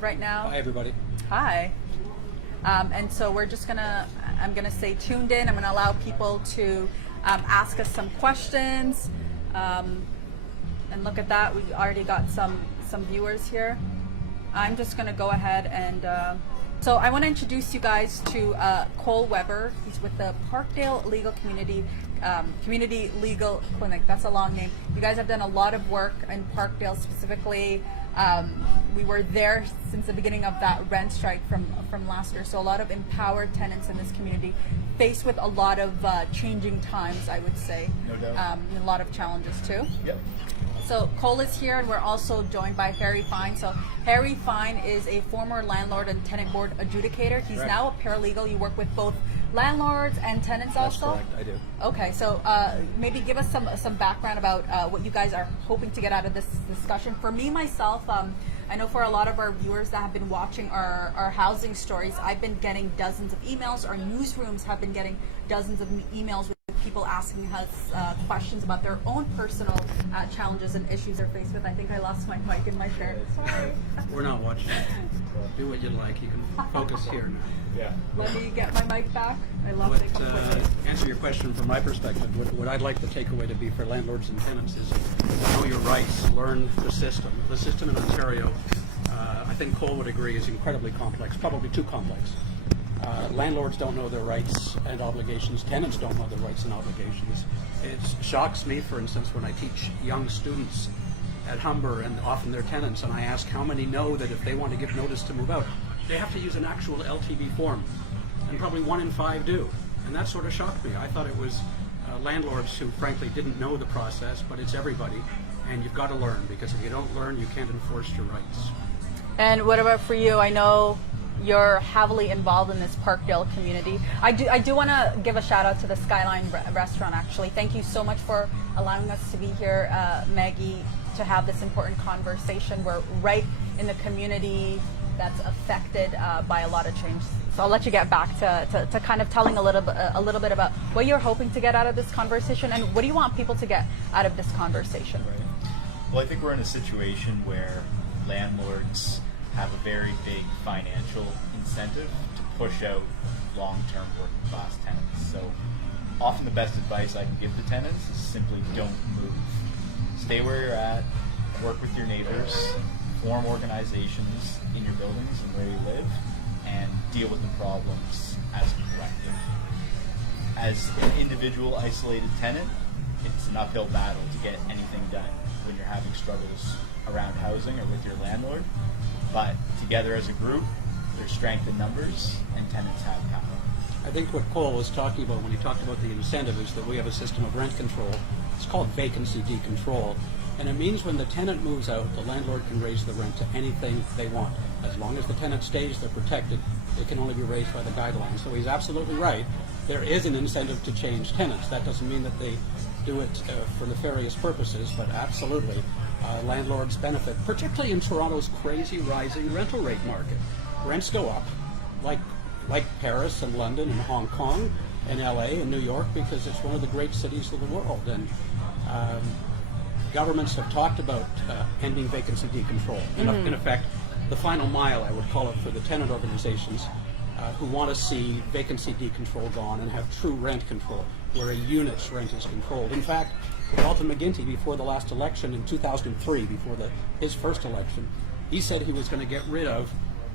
live right now. Hi, everybody. Hi. And so I'm gonna say tuned in. I'm gonna allow people to ask us some questions. And look at that, we already got some viewers here. I'm just gonna go ahead and, so I wanna introduce you guys to Cole Weber. He's with the Parkdale Legal Community Legal Clinic. That's a long name. You guys have done a lot of work in Parkdale specifically. We were there since the beginning of that rent strike from last year. So a lot of empowered tenants in this community faced with a lot of changing times, I would say. No doubt. And a lot of challenges too. Yep. So Cole is here, and we're also joined by Harry Fine. So Harry Fine is a former landlord and tenant board adjudicator. He's Correct. now a paralegal. You work with both landlords and tenants also? That's correct, I do. Okay, so maybe give us some background about what you guys are hoping to get out of this discussion. For me, myself, I know for a lot of our viewers that have been watching our housing stories, I've been getting dozens of emails. Our newsrooms have been getting dozens of emails with people asking us questions about their own personal challenges and issues they're faced with. I think I lost my mic in my chair. Sorry. We're not watching. Do what you like. You can focus here now. Yeah. Let me get my mic back. I lost it completely. Answer your question from my perspective, what I'd like the takeaway to be for landlords and tenants is know your rights, learn the system. The system in Ontario, I think Cole would agree, is incredibly complex, probably too complex. Landlords don't know their rights and obligations. Tenants don't know their rights and obligations. It shocks me, for instance, when I teach young students at Humber and often their tenants, and I ask how many know that if they want to give notice to move out, they have to use an actual LTV form, and probably 1 in 5 do. And that sort of shocked me. I thought it was landlords who frankly didn't know the process, but it's everybody, and you've got to learn, because if you don't learn, you can't enforce your rights. And what about for you? I know you're heavily involved in this Parkdale community. I do want to give a shout out to the Skyline restaurant, actually. Thank you so much for allowing us to be here, Maggie, to have this important conversation. We're right in the community that's affected by a lot of change. So I'll let you get back to kind of telling a little bit about what you're hoping to get out of this conversation, and what do you want people to get out of this conversation? Right. Well, I think we're in a situation where landlords have a very big financial incentive to push out long-term working class tenants. So often the best advice I can give to tenants is simply don't move. Stay where you're at, work with your neighbors, form organizations in your buildings and where you live, and deal with the problems as a collective. As an individual isolated tenant, it's an uphill battle to get anything done when you're having struggles around housing or with your landlord. But together as a group, there's strength in numbers, and tenants have power. I think what Cole was talking about when he talked about the incentive is that we have a system of rent control. It's called vacancy decontrol. And it means when the tenant moves out, the landlord can raise the rent to anything they want. As long as the tenant stays, they're protected. It can only be raised by the guidelines. So he's absolutely right. There is an incentive to change tenants. That doesn't mean that they do it for nefarious purposes, but absolutely. Landlords benefit, particularly in Toronto's crazy rising rental rate market. Rents go up, like Paris and London and Hong Kong and LA and New York, because it's one of the great cities of the world. And governments have talked about ending vacancy decontrol. In effect, the final mile, I would call it, for the tenant organizations who want to see vacancy decontrol gone and have true rent control, where a unit's rent is controlled. In fact, Dalton McGuinty, before the last election in 2003, before his first election, he said he was going to get rid of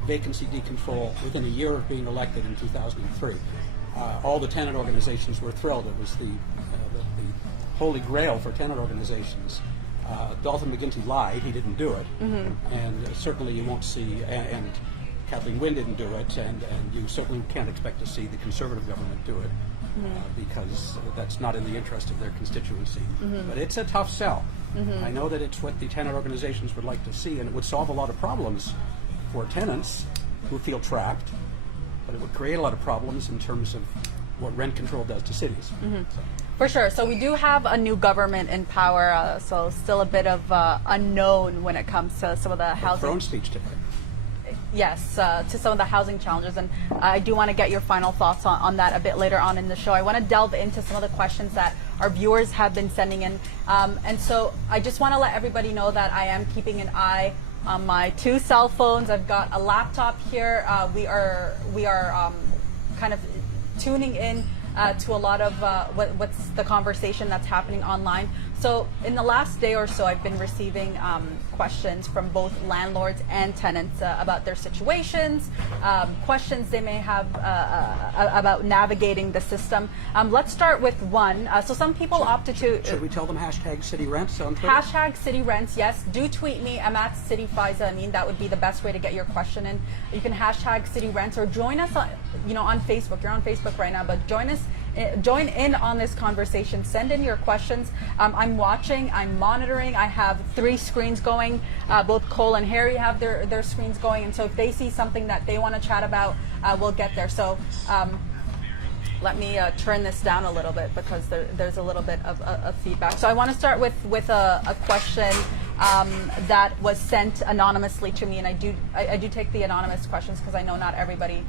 vacancy decontrol within a year of being elected in 2003. All the tenant organizations were thrilled. It was the holy grail for tenant organizations. Dalton McGuinty lied. He didn't do it. And certainly you won't see, and Kathleen Wynne didn't do it, and you certainly can't expect to see the Conservative government do it. Because that's not in the interest of their constituency. But it's a tough sell. I know that it's what the tenant organizations would like to see, and it would solve a lot of problems for tenants who feel trapped, but it would create a lot of problems in terms of what rent control does to cities. For sure. So we do have a new government in power, so still a bit of unknown when it comes to some of the housing. Throne speech today. Yes, to some of the housing challenges, and I do want to get your final thoughts on that a bit later on in the show. I want to delve into some of the questions that our viewers have been sending in, and so I just want to let everybody know that I am keeping an eye on my 2 cell phones. I've got a laptop here. We are kind of tuning in to a lot of what's the conversation that's happening online. So in the last day or so, I've been receiving questions from both landlords and tenants about their situations, questions they may have about navigating the system. Let's start with one. So some people opted to... Should we tell them hashtag city rents on Twitter? Hashtag city rents, yes. Do tweet me. I'm at City Fiza. I mean, that would be the best way to get your question in. You can hashtag city rents or join us on, on Facebook. You're on Facebook right now, but join in on this conversation. Send in your questions. I'm watching, I'm monitoring. I have 3 screens going. Both Cole and Harry have their screens going. And so if they see something that they want to chat about, we'll get there. So let me turn this down a little bit because there's a little bit of feedback. So I want to start with a question that was sent anonymously to me, and I do take the anonymous questions because I know not everybody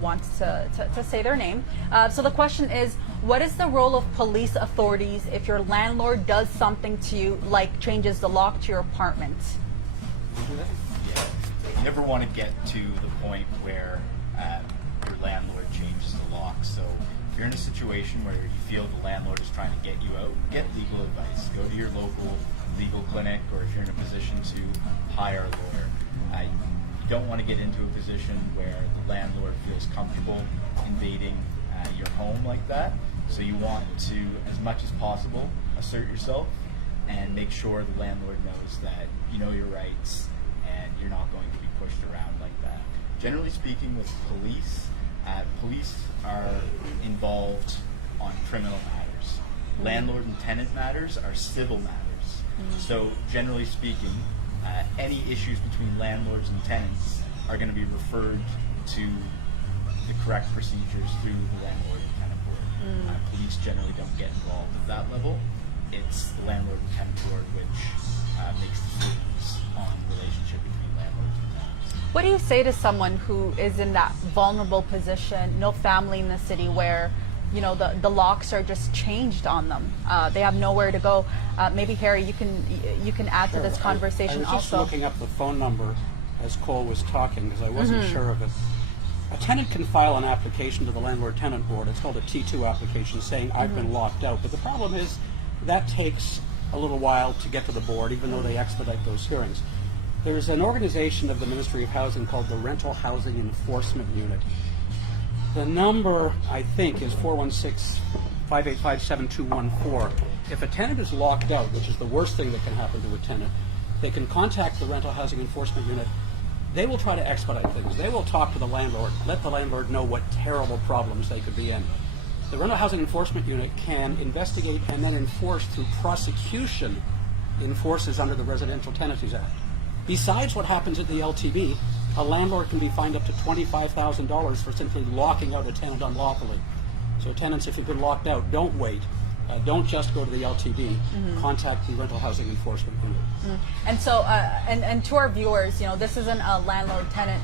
wants to say their name. So the question is, what is the role of police authorities if your landlord does something to you, like changes the lock to your apartment? Yeah. You never want to get to the point where your landlord changes the lock. So if you're in a situation where you feel the landlord is trying to get you out, get legal advice. Go to your local legal clinic, or if you're in a position to hire a lawyer. You don't want to get into a position where the landlord feels comfortable invading your home like that. So you want to, as much as possible, assert yourself and make sure the landlord knows that you know your rights and you're not going to be pushed around like that. Generally speaking, with police, police are involved on criminal matters. Landlord and tenant matters are civil matters. So generally speaking, any issues between landlords and tenants are going to be referred to the correct procedures through the landlord and tenant board. Police generally don't get involved at that level. It's the landlord and tenant board which makes decisions on the relationship between landlords and tenants. What do you say to someone who is in that vulnerable position, no family in the city, where the locks are just changed on them? They have nowhere to go. Maybe Harry, you can add to this conversation I was just also. looking up the phone number as Cole was talking because I wasn't sure of it. A tenant can file an application to the landlord-tenant board. It's called a T2 application, saying I've been locked out. But the problem is that takes a little while to get to the board, even though they expedite those hearings. There's an organization of the Ministry of Housing called the Rental Housing Enforcement Unit. The number, I think, is 416-585-7214. If a tenant is locked out, which is the worst thing that can happen to a tenant, they can contact the Rental Housing Enforcement Unit. They will try to expedite things. They will talk to the landlord, let the landlord know what terrible problems they could be in. The Rental Housing Enforcement Unit can investigate and then enforce through prosecution, enforces under the Residential Tenancies Act. Besides what happens at the LTB, a landlord can be fined up to $25,000 for simply locking out a tenant unlawfully. So tenants, if you've been locked out, don't wait. Don't just go to the LTD. Contact the Rental Housing Enforcement Unit. And so, and to our viewers, this isn't a landlord-tenant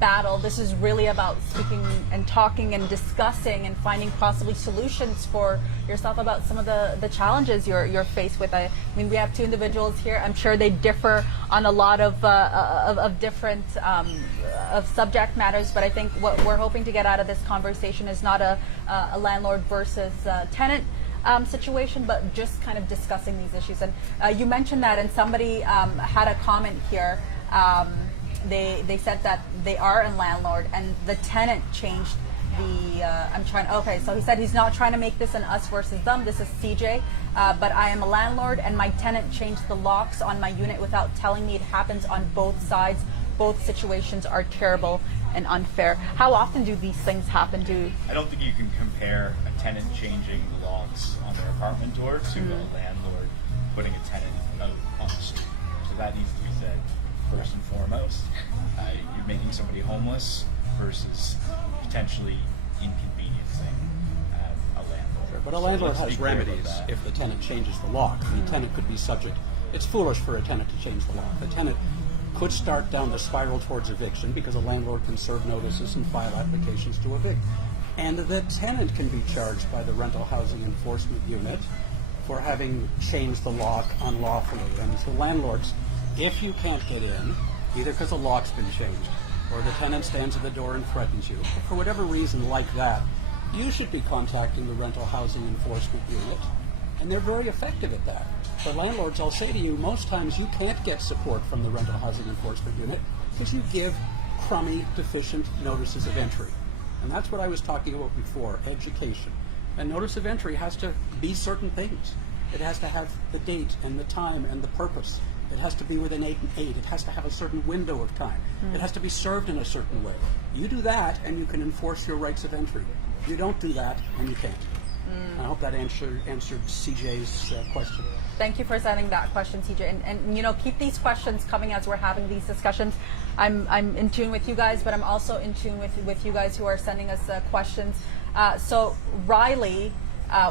battle. This is really about speaking and talking and discussing and finding possibly solutions for yourself about some of the challenges you're faced with. I mean, we have 2 individuals here. I'm sure they differ on a lot of different of subject matters, but I think what we're hoping to get out of this conversation is not a landlord versus tenant situation, but just kind of discussing these issues. And you mentioned that, and somebody had a comment here. They said that they are a landlord and the tenant changed okay, so he said he's not trying to make this an us versus them. This is CJ, but I am a landlord and my tenant changed the locks on my unit without telling me. It happens on both sides. Both situations are terrible and unfair. How often do these things happen? I don't think you can compare a tenant changing the locks on their apartment door to a landlord putting a tenant out on the street. So that needs to be said first and foremost. You're making somebody homeless versus potentially inconveniencing a landlord. But a landlord has remedies if the tenant changes the lock. The tenant could be subject. It's foolish for a tenant to change the lock. The tenant could start down the spiral towards eviction because a landlord can serve notices and file applications to evict. And the tenant can be charged by the Rental Housing Enforcement Unit for having changed the lock unlawfully. And the landlords If you can't get in, either because a lock's been changed, or the tenant stands at the door and threatens you, for whatever reason like that, you should be contacting the Rental Housing Enforcement Unit, and they're very effective at that. For landlords, I'll say to you, most times you can't get support from the Rental Housing Enforcement Unit because you give crummy, deficient notices of entry. And that's what I was talking about before, education. A notice of entry has to be certain things. It has to have the date and the time and the purpose. It has to be within 8 and 8. It has to have a certain window of time. It has to be served in a certain way. You do that and you can enforce your rights of entry. You don't do that and you can't. I hope that answered CJ's question. Thank you for sending that question, CJ. And you know, keep these questions coming as we're having these discussions. I'm in tune with you guys, but I'm also in tune with you guys who are sending us questions. So Riley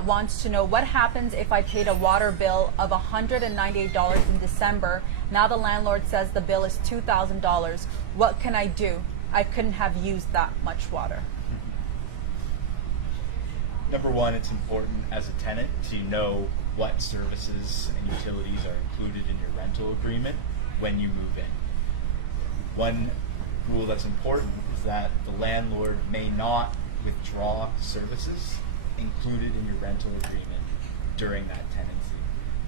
wants to know, what happens if I paid a water bill of $198 in December? Now the landlord says the bill is $2,000. What can I do? I couldn't have used that much water. Number one, it's important as a tenant to know what services and utilities are included in your rental agreement when you move in. One rule that's important is that the landlord may not withdraw services included in your rental agreement during that tenancy.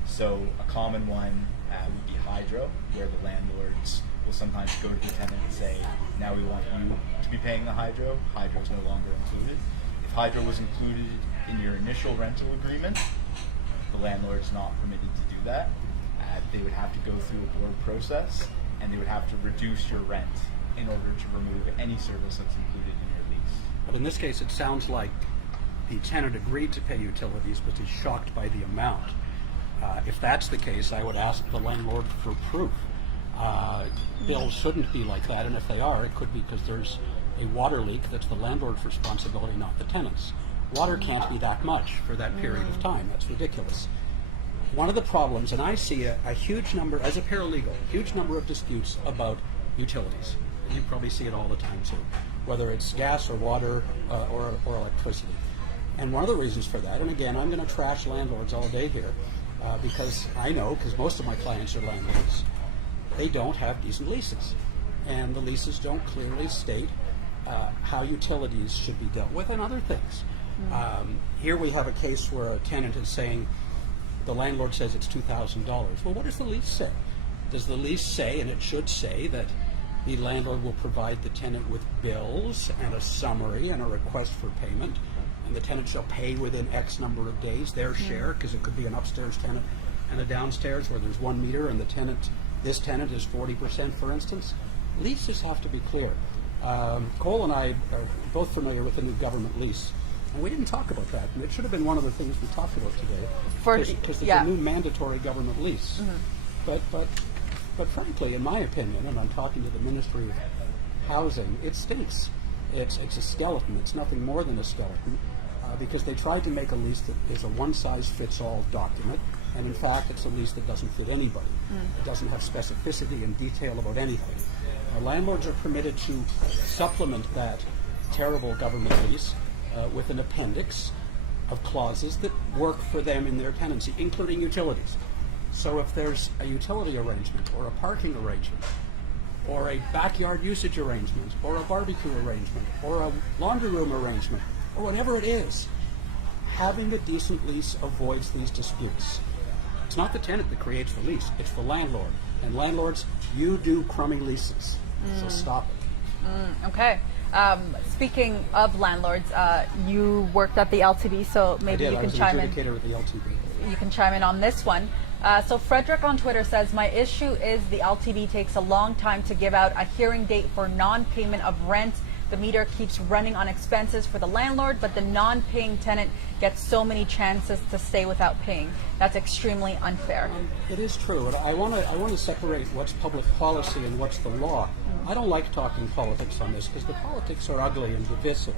So a common one would be hydro, where the landlords will sometimes go to the tenant and say, now we want you to be paying the hydro. Hydro is no longer included. If hydro was included in your initial rental agreement, the landlord's not permitted to do that. They would have to go through a board process, and they would have to reduce your rent in order to remove any service that's included in your lease. But in this case, it sounds like the tenant agreed to pay utilities, but is shocked by the amount. If that's the case, I would ask the landlord for proof. Bills shouldn't be like that, and if they are, it could be because there's a water leak that's the landlord's responsibility, not the tenant's. Water can't be that much for that period of time. That's ridiculous. One of the problems, and I see a huge number, as a paralegal, huge number of disputes about utilities. You probably see it all the time too, whether it's gas or water or electricity. And one of the reasons for that, and again, I'm going to trash landlords all day here, because I know, because most of my clients are landlords, they don't have decent leases. And the leases don't clearly state how utilities should be dealt with and other things. Here we have a case where a tenant is saying, the landlord says it's $2,000. Well, what does the lease say? Does the lease say, and it should say, that the landlord will provide the tenant with bills and a summary and a request for payment, and the tenant shall pay within X number of days their share, because it could be an upstairs tenant and a downstairs where there's 1 meter and this tenant is 40%, for instance. Leases have to be clear. Cole and I are both familiar with the new government lease. And we didn't talk about that, and it should have been one of the things we talked about today, because there's a new mandatory government lease. But frankly, in my opinion, and I'm talking to the Ministry of Housing, it stinks. It's a skeleton. It's nothing more than a skeleton, because they tried to make a lease that is a one-size-fits-all document, and in fact, it's a lease that doesn't fit anybody. It doesn't have specificity and detail about anything. Landlords are permitted to supplement that terrible government lease with an appendix of clauses that work for them in their tenancy, including utilities. So if there's a utility arrangement or a parking arrangement or a backyard usage arrangement or a barbecue arrangement or a laundry room arrangement or whatever it is, having a decent lease avoids these disputes. It's not the tenant that creates the lease, it's the landlord. And landlords, you do crummy leases, so stop it. Okay. Speaking of landlords, you worked at the LTB, so maybe you can chime in. I was an adjudicator at the LTB. You can chime in on this one. So Frederick on Twitter says, my issue is the LTB takes a long time to give out a hearing date for non-payment of rent. The meter keeps running on expenses for the landlord, but the non-paying tenant gets so many chances to stay without paying. That's extremely unfair. It is true, and I want to separate what's public policy and what's the law. I don't like talking politics on this because the politics are ugly and divisive.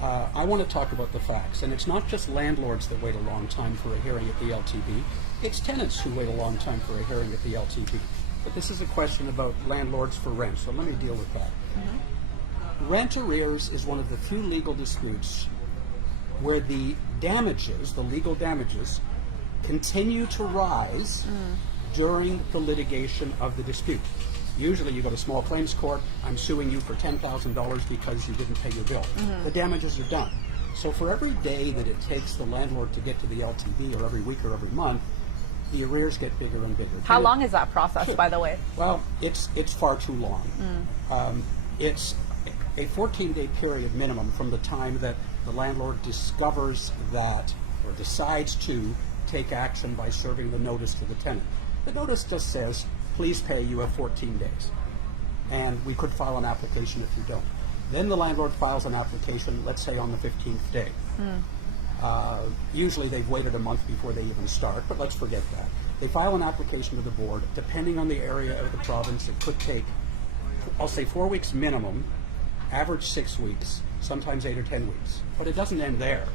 I want to talk about the facts, and it's not just landlords that wait a long time for a hearing at the LTB. It's tenants who wait a long time for a hearing at the LTB. But this is a question about landlords for rent, so let me deal with that. Rent arrears is one of the few legal disputes where the damages, the legal damages, continue to rise during the litigation of the dispute. Usually you go to small claims court, I'm suing you for $10,000 because you didn't pay your bill. The damages are done. So for every day that it takes the landlord to get to the LTB, or every week or every month, the arrears get bigger and bigger. How long is that process, Sure. by the way? Well, it's far too long. It's a 14-day period minimum from the time that the landlord discovers that, or decides to take action by serving the notice to the tenant. The notice just says, please pay, you have 14 days. And we could file an application if you don't. Then the landlord files an application, let's say on the 15th day. Usually they've waited a month before they even start, but let's forget that. They file an application to the board. Depending on the area of the province, it could take, I'll say 4 weeks minimum, average 6 weeks, sometimes 8 or 10 weeks. But it doesn't end there.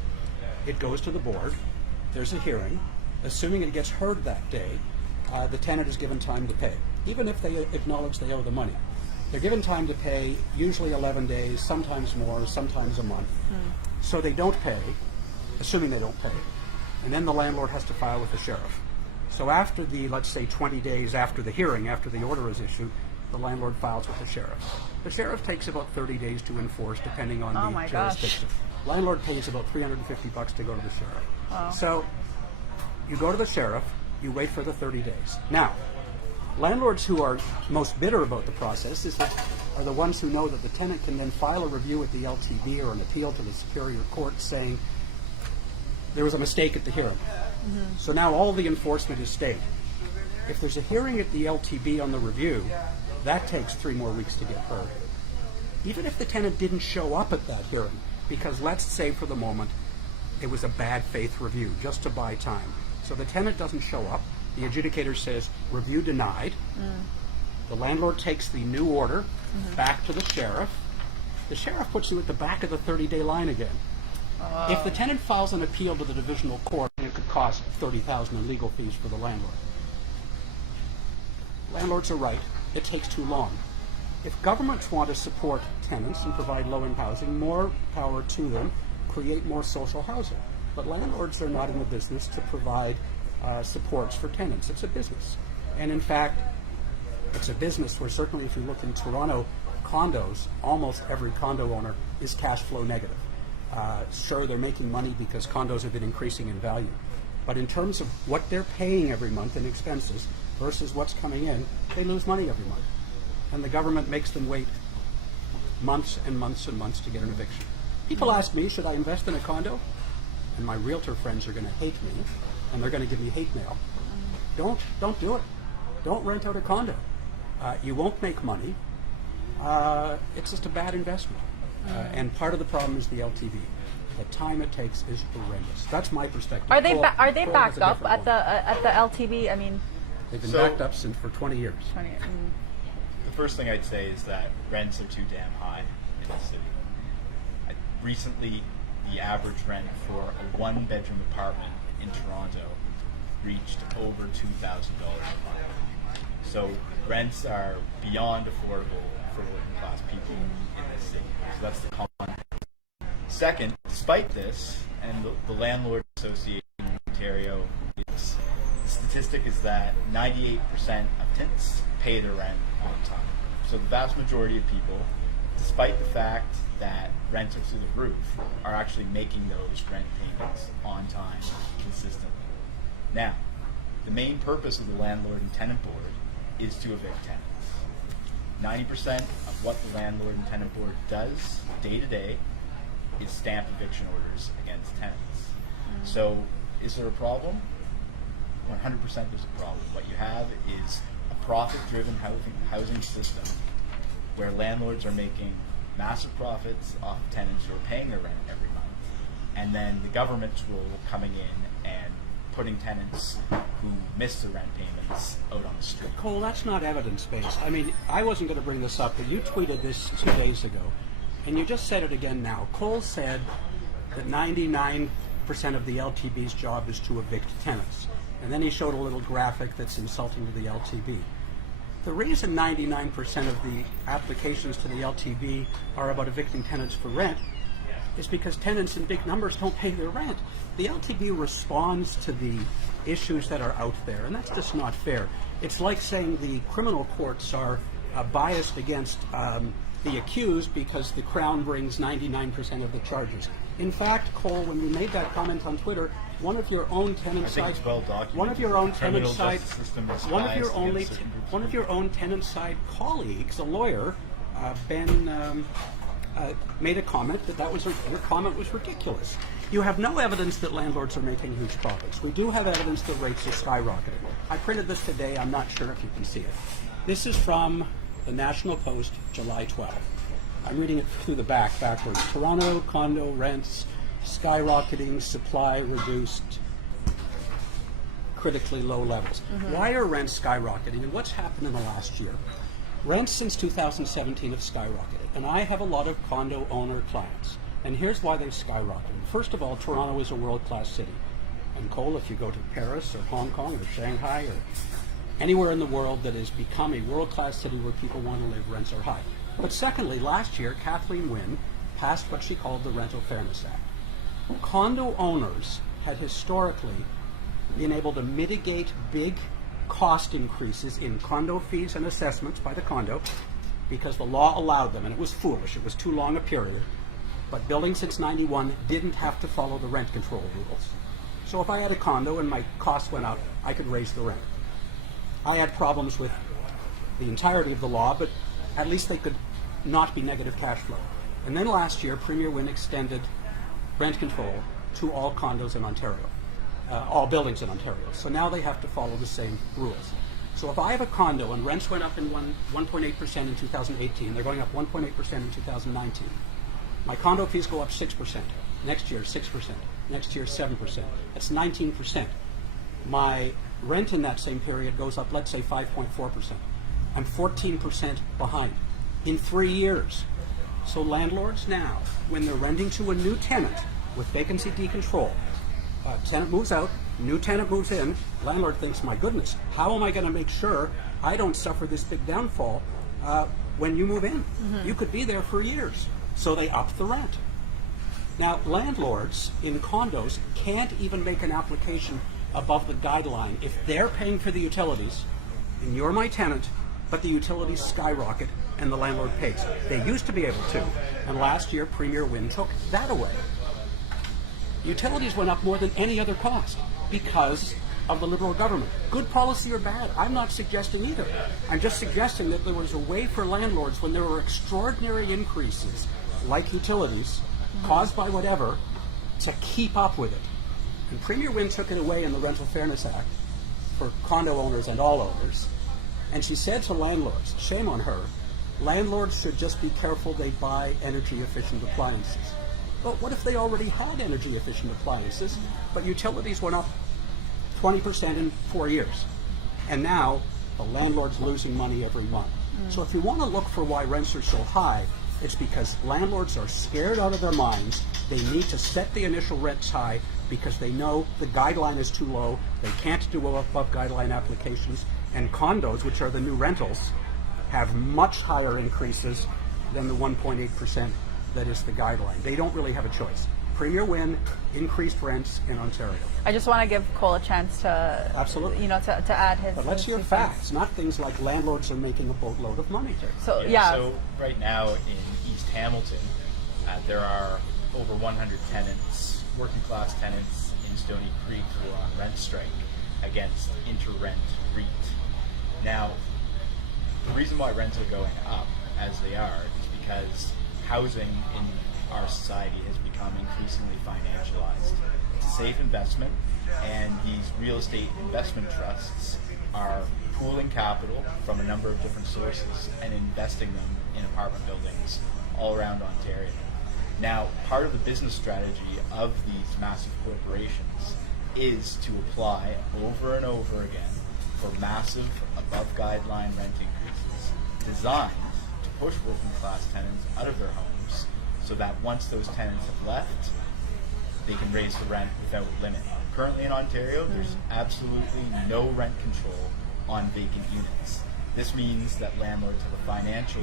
It goes to the board, there's a hearing. Assuming it gets heard that day, the tenant is given time to pay, even if they acknowledge they owe the money. They're given time to pay, usually 11 days, sometimes more, sometimes a month. So they don't pay, assuming they don't pay. And then the landlord has to file with the sheriff. So after the, let's say 20 days after the hearing, after the order is issued, the landlord files with the sheriff. The sheriff takes about 30 days to enforce, depending on Oh the my jurisdiction. Landlord pays about $350 to go to the sheriff. So you go to the sheriff, you wait for the 30 days. Now, landlords who are most bitter about the process are the ones who know that the tenant can then file a review at the LTB or an appeal to the Superior Court saying there was a mistake at the hearing. So now all the enforcement is stayed. If there's a hearing at the LTB on the review, that takes 3 more weeks to get heard. Even if the tenant didn't show up at that hearing, because let's say for the moment it was a bad faith review, just to buy time. So the tenant doesn't show up, the adjudicator says, review denied. The landlord takes the new order back to the sheriff. The sheriff puts you at the back of the 30-day line again. If the tenant files an appeal to the divisional court, it could cost $30,000 in legal fees for the landlord. Landlords are right, it takes too long. If governments want to support tenants and provide low-end housing, more power to them, create more social housing. But landlords are not in the business to provide supports for tenants. It's a business. And in fact, it's a business where certainly if you look in Toronto, condos, almost every condo owner is cash flow negative. Sure, they're making money because condos have been increasing in value. But in terms of what they're paying every month in expenses versus what's coming in, they lose money every month. And the government makes them wait months and months and months to get an eviction. People ask me, should I invest in a condo? And my realtor friends are going to hate me, and they're going to give me hate mail. Don't do it. Don't rent out a condo. You won't make money. It's just a bad investment. And part of the problem is the LTV. The time it takes is horrendous. That's my perspective. Are they Cole has backed a up different at the one. LTB? I mean, They've been So- backed up since for 20 years. 20. The first thing I'd say is that rents are too damn high in the city. Recently, the average rent for a 1-bedroom apartment in Toronto reached over $2,000 a month. So rents are beyond affordable for working class people in this city. So that's the common. Second, despite this, and the Landlord Association in Ontario, the statistic is that 98% of tenants pay their rent on time. So the vast majority of people, despite the fact that rents are through the roof, are actually making those rent payments on time consistently. Now, the main purpose of the Landlord and Tenant Board is to evict tenants. 90% of what the Landlord and Tenant Board does day to day is stamp eviction orders against tenants. So is there a problem? 100% there's a problem. What you have is a profit-driven housing system where landlords are making massive profits off tenants who are paying their rent every month, and then the government's role coming in and putting tenants who miss the rent payments out on the street. Cole, that's not evidence-based. I mean, I wasn't going to bring this up, but you tweeted this 2 days ago, and you just said it again now. Cole said that 99% of the LTB's job is to evict tenants. And then he showed a little graphic that's insulting to the LTB. The reason 99% of the applications to the LTB are about evicting tenants for rent is because tenants in big numbers don't pay their rent. The LTB responds to the issues that are out there, and that's just not fair. It's like saying the criminal courts are biased against the accused because the Crown brings 99% of the charges. In fact, Cole, when you made that comment on Twitter, one of your own tenant side, one of your own tenant side, one of your own tenant side colleagues, a lawyer, Ben, made a comment that your comment was ridiculous. You have no evidence that landlords are making huge profits. We do have evidence that rates are skyrocketing. I printed this today. I'm not sure if you can see it. This is from the National Post, July 12. I'm reading it through the backwards. Toronto condo rents skyrocketing, supply reduced, critically low levels. Why are rents skyrocketing, and what's happened in the last year? Rents since 2017 have skyrocketed, and I have a lot of condo owner clients, and here's why they've skyrocketed. First of all, Toronto is a world-class city. And Cole, if you go to Paris or Hong Kong or Shanghai or anywhere in the world that has become a world-class city where people want to live, rents are high. But secondly, last year, Kathleen Wynne passed what she called the Rental Fairness Act. Condo owners had historically been able to mitigate big cost increases in condo fees and assessments by the condo because the law allowed them, and it was foolish. It was too long a period. But buildings since 91 didn't have to follow the rent control rules. So if I had a condo and my costs went up, I could raise the rent. I had problems with the entirety of the law, but at least they could not be negative cash flow. And then last year, Premier Wynne extended rent control to all condos in Ontario, all buildings in Ontario. So now they have to follow the same rules. So if I have a condo and rents went up in 1.8% in 2018, they're going up 1.8% in 2019. My condo fees go up 6%. Next year, 6%. Next year, 7%. That's 19%. My rent in that same period goes up, let's say, 5.4%. I'm 14% behind in 3 years. So landlords now, when they're renting to a new tenant with vacancy decontrol, tenant moves out, new tenant moves in, landlord thinks, my goodness, how am I going to make sure I don't suffer this big downfall when you move in? You could be there for years. So they up the rent. Now, landlords in condos can't even make an application above the guideline if they're paying for the utilities, and you're my tenant, but the utilities skyrocket and the landlord pays. They used to be able to, and last year Premier Wynne took that away. Utilities went up more than any other cost because of the Liberal government. Good policy or bad, I'm not suggesting either. I'm just suggesting that there was a way for landlords when there were extraordinary increases, like utilities, caused by whatever, to keep up with it. And Premier Wynne took it away in the Rental Fairness Act for condo owners and all owners. And she said to landlords, shame on her, landlords should just be careful they buy energy efficient appliances. But what if they already had energy efficient appliances, but utilities went up 20% in 4 years? And now the landlord's losing money every month. So if you want to look for why rents are so high, it's because landlords are scared out of their minds. They need to set the initial rents high because they know the guideline is too low. They can't do above guideline applications. And condos, which are the new rentals, have much higher increases than the 1.8% that is the guideline. They don't really have a choice. Premier Wynne increased rents in Ontario. I just want to give Cole a chance to, absolutely, to add his. But let's hear facts, not things like landlords are making a boatload of money. So So right now in East Hamilton, there are over 100 tenants, working class tenants in Stony Creek who are on rent strike against Interrent REIT. Now, the reason why rents are going up as they are is because housing in our society has become increasingly financialized. It's a safe investment, and these real estate investment trusts are pooling capital from a number of different sources and investing them in apartment buildings all around Ontario. Now, part of the business strategy of these massive corporations is to apply over and over again for massive above-guideline rent increases designed to push working-class tenants out of their homes so that once those tenants have left, they can raise the rent without limit. Currently in Ontario, there's absolutely no rent control on vacant units. This means that landlords have a financial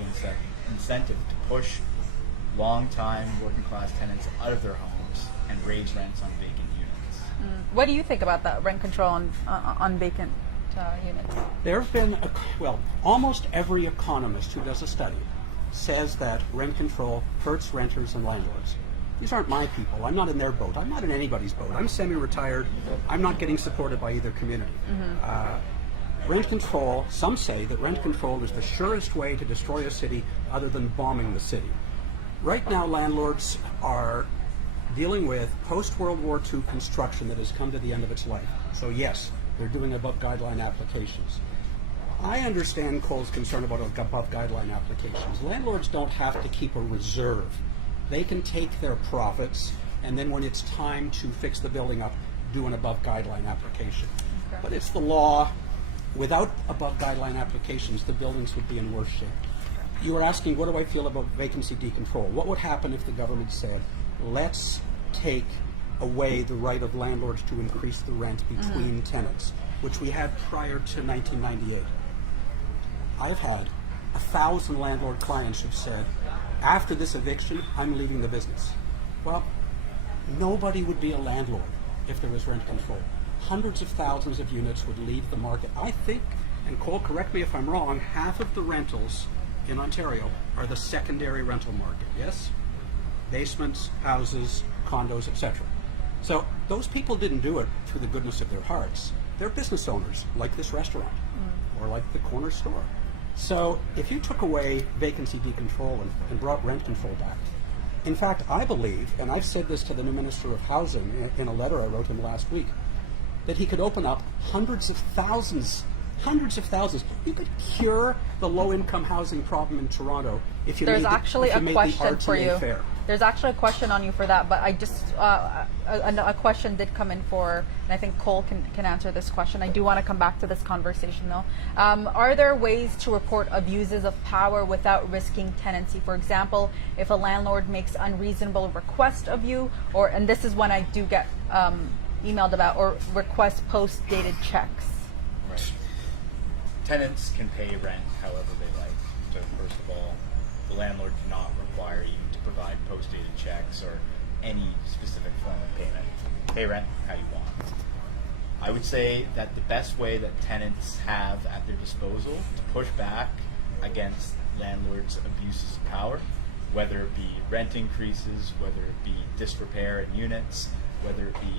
incentive to push long-time working-class tenants out of their homes and raise rents on vacant units. What do you think about that rent control on vacant units? There have been, almost every economist who does a study says that rent control hurts renters and landlords. These aren't my people. I'm not in their boat. I'm not in anybody's boat. I'm semi-retired. I'm not getting supported by either community. Rent control, some say that rent control is the surest way to destroy a city other than bombing the city. Right now, landlords are dealing with post-World War II construction that has come to the end of its life. So yes, they're doing above guideline applications. I understand Cole's concern about above guideline applications. Landlords don't have to keep a reserve. They can take their profits and then when it's time to fix the building up, do an above guideline application. Okay. But it's the law. Without above guideline applications, the buildings would be in worse shape. You were asking, what do I feel about vacancy decontrol? What would happen if the government said, let's take away the right of landlords to increase the rent between tenants, which we had prior to 1998? I've had 1,000 landlord clients who've said, after this eviction, I'm leaving the business. Well, nobody would be a landlord if there was rent control. Hundreds of thousands of units would leave the market. I think, and Cole, correct me if I'm wrong, half of the rentals in Ontario are the secondary rental market, yes? Basements, houses, condos, etc. So those people didn't do it through the goodness of their hearts. They're business owners, like this restaurant, or like the corner store. So if you took away vacancy decontrol and brought rent control back, in fact, I believe, and I've said this to the new Minister of Housing in a letter I wrote him last week, that he could open up hundreds of thousands. You could cure the low-income housing problem in Toronto if you There's made actually the, if a you made question the for RTA you. fair. There's actually a question on you for that, but I just a question did come in for, and I think Cole can answer this question. I do want to come back to this conversation though. Are there ways to report abuses of power without risking tenancy? For example, if a landlord makes unreasonable request of you, or and this is when I do get emailed about, or request post-dated checks. Right. Tenants can pay rent however they like. So first of all, the landlord cannot require you to provide post-dated checks or any specific form of payment. Pay rent how you want. I would say that the best way that tenants have at their disposal to push back against landlords' abuses of power, whether it be rent increases, whether it be disrepair in units, whether it be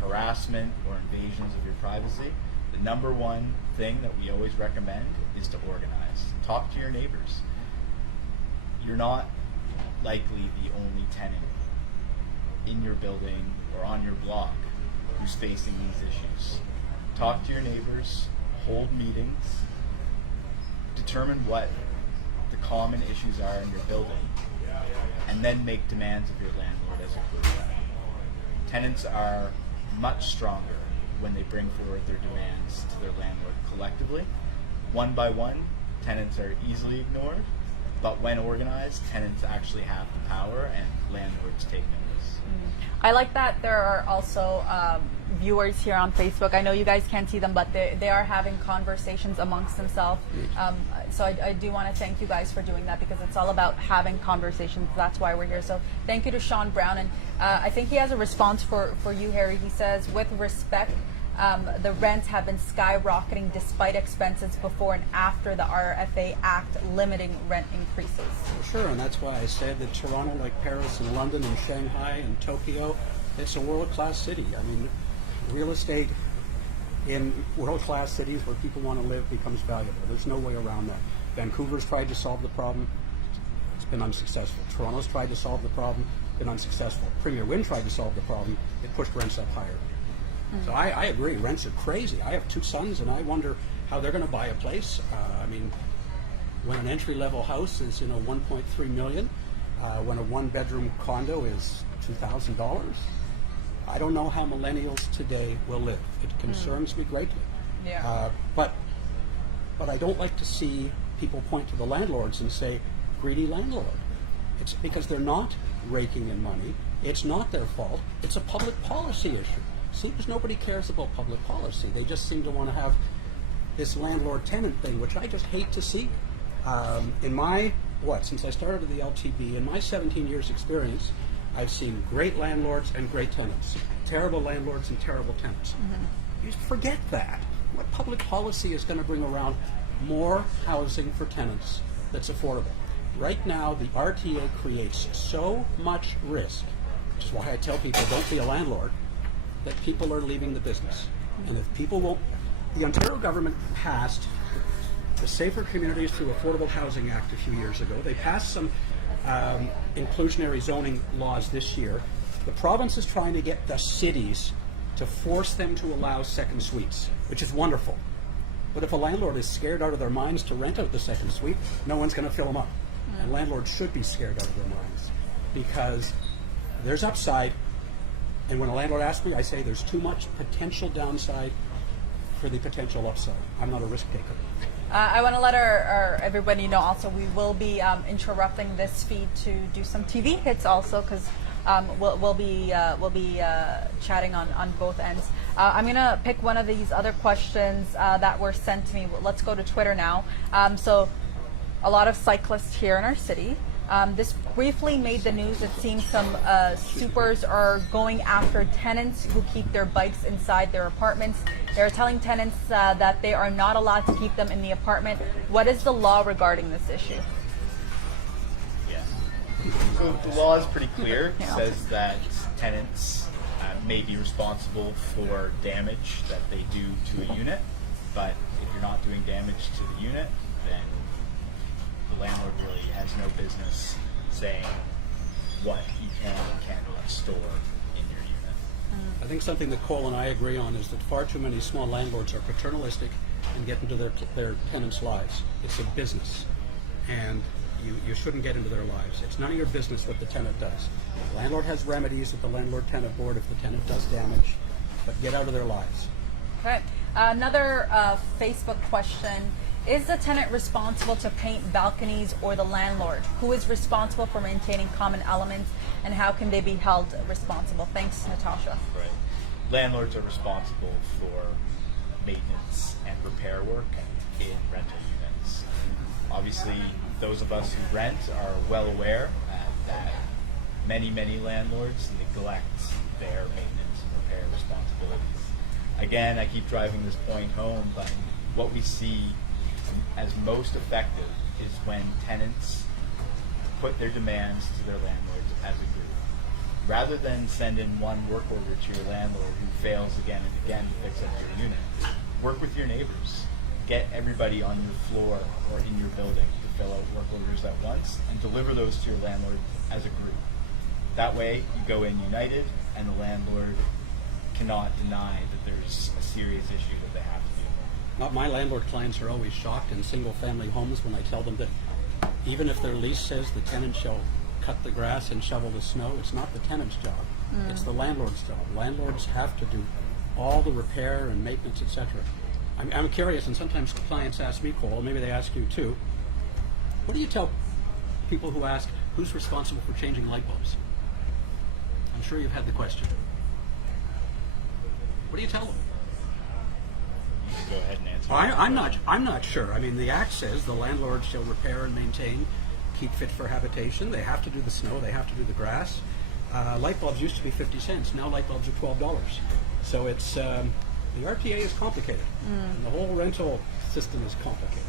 harassment or invasions of your privacy, the number one thing that we always recommend is to organize. Talk to your neighbors. You're not likely the only tenant in your building or on your block who's facing these issues. Talk to your neighbors, hold meetings, determine what the common issues are in your building, and then make demands of your landlord as a group. Tenants are much stronger when they bring forward their demands to their landlord collectively. One by one, tenants are easily ignored, but when organized, tenants actually have the power and landlords take notice. I like that there are also viewers here on Facebook. I know you guys can't see them, but they are having conversations amongst themselves. So I do want to thank you guys for doing that, because it's all about having conversations. That's why we're here. So thank you to Sean Brown. And I think he has a response for you, Harry. He says, with respect, the rents have been skyrocketing despite expenses before and after the RFA Act limiting rent increases. Sure, and that's why I said that Toronto, like Paris and London and Shanghai and Tokyo, it's a world-class city. I mean, real estate in world-class cities where people want to live becomes valuable. There's no way around that. Vancouver's tried to solve the problem. It's been unsuccessful. Toronto's tried to solve the problem. Been unsuccessful. Premier Wynne tried to solve the problem. It pushed rents up higher. So I agree, rents are crazy. I have 2 sons, and I wonder how they're going to buy a place. I mean, when an entry-level house is, $1.3 million, when a 1-bedroom condo is $2,000, I don't know how millennials today will live. It concerns me greatly. Yeah. But I don't like to see people point to the landlords and say, greedy landlord. It's because they're not raking in money. It's not their fault. It's a public policy issue. Seems nobody cares about public policy. They just seem to want to have this landlord-tenant thing, which I just hate to see. In my since I started at the LTB, in my 17 years experience, I've seen great landlords and great tenants, terrible landlords and terrible tenants. You just forget that. What public policy is going to bring around more housing for tenants that's affordable? Right now, the RTA creates so much risk, which is why I tell people don't be a landlord, that people are leaving the business. And if people won't, the Ontario government passed the Safer Communities Through Affordable Housing Act a few years ago. They passed some inclusionary zoning laws this year. The province is trying to get the cities to force them to allow second suites, which is wonderful. But if a landlord is scared out of their minds to rent out the second suite, no one's going to fill them up. And landlords should be scared out of their minds because there's upside. And when a landlord asks me, I say there's too much potential downside for the potential upside. I'm not a risk taker. I want to let our everybody know also we will be interrupting this feed to do some TV hits also because we'll be chatting on both ends. I'm gonna pick one of these other questions that were sent to me. Let's go to Twitter now. So a lot of cyclists here in our city. This briefly made the news. It seems some supers are going after tenants who keep their bikes inside their apartments. They're telling tenants that they are not allowed to keep them in the apartment. What is the law regarding this issue? Yeah. So the law is pretty clear. It Yeah. says that tenants may be responsible for damage that they do to a unit, but if you're not doing damage to the unit, then the landlord really has no business saying what you can and cannot store in your unit. I think something that Cole and I agree on is that far too many small landlords are paternalistic and get into their tenants' lives. It's a business, and you shouldn't get into their lives. It's none of your business what the tenant does. The landlord has remedies at the landlord-tenant board if the tenant does damage, but get out of their lives. Okay. Another Facebook question. Is the tenant responsible to paint balconies or the landlord? Who is responsible for maintaining common elements and how can they be held responsible? Thanks, Natasha. Right. Landlords are responsible for maintenance and repair work in rental units. Obviously, those of us who rent are well aware that many landlords neglect their maintenance and repair responsibilities. Again, I keep driving this point home, but what we see as most effective is when tenants put their demands to their landlords as a group. Rather than send in one work order to your landlord who fails again and again to fix up your unit, work with your neighbors. Get everybody on your floor or in your building to fill out work orders at once and deliver those to your landlord as a group. That way you go in united and the landlord cannot deny that there's a serious issue that they have to deal with. My landlord clients are always shocked in single-family homes when I tell them that even if their lease says the tenant shall cut the grass and shovel the snow, it's not the tenant's job. It's the landlord's job. Landlords have to do all the repair and maintenance, etc. I'm curious, and sometimes clients ask me, Cole, maybe they ask you too, what do you tell people who ask, who's responsible for changing light bulbs? I'm sure you've had the question. What do you tell them? You can go ahead and answer. Well, I'm not sure. I mean, the Act says the landlord shall repair and maintain, keep fit for habitation. They have to do the snow. They have to do the grass. Light bulbs used to be 50 cents. Now light bulbs are $12. So it's the RTA is complicated, and the whole rental system is complicated.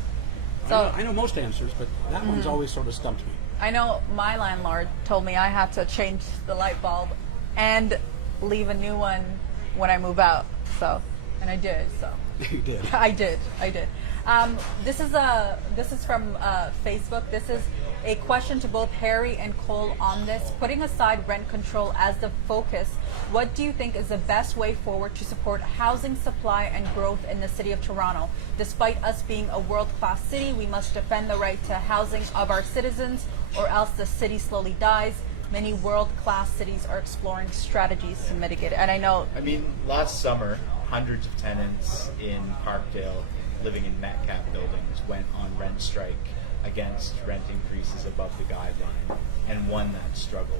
So I know most answers, but that one's always sort of stumped me. I know my landlord told me I had to change the light bulb and leave a new one when I move out. So, and I did. So. You did. I did. This is from Facebook. This is a question to both Harry and Cole on this. Putting aside rent control as the focus, what do you think is the best way forward to support housing supply and growth in the city of Toronto? Despite us being a world-class city, we must defend the right to housing of our citizens, or else the city slowly dies. Many world-class cities are exploring strategies to mitigate it. And I know... I mean, last summer, hundreds of tenants in Parkdale living in Metcalf buildings went on rent strike against rent increases above the guideline and won that struggle.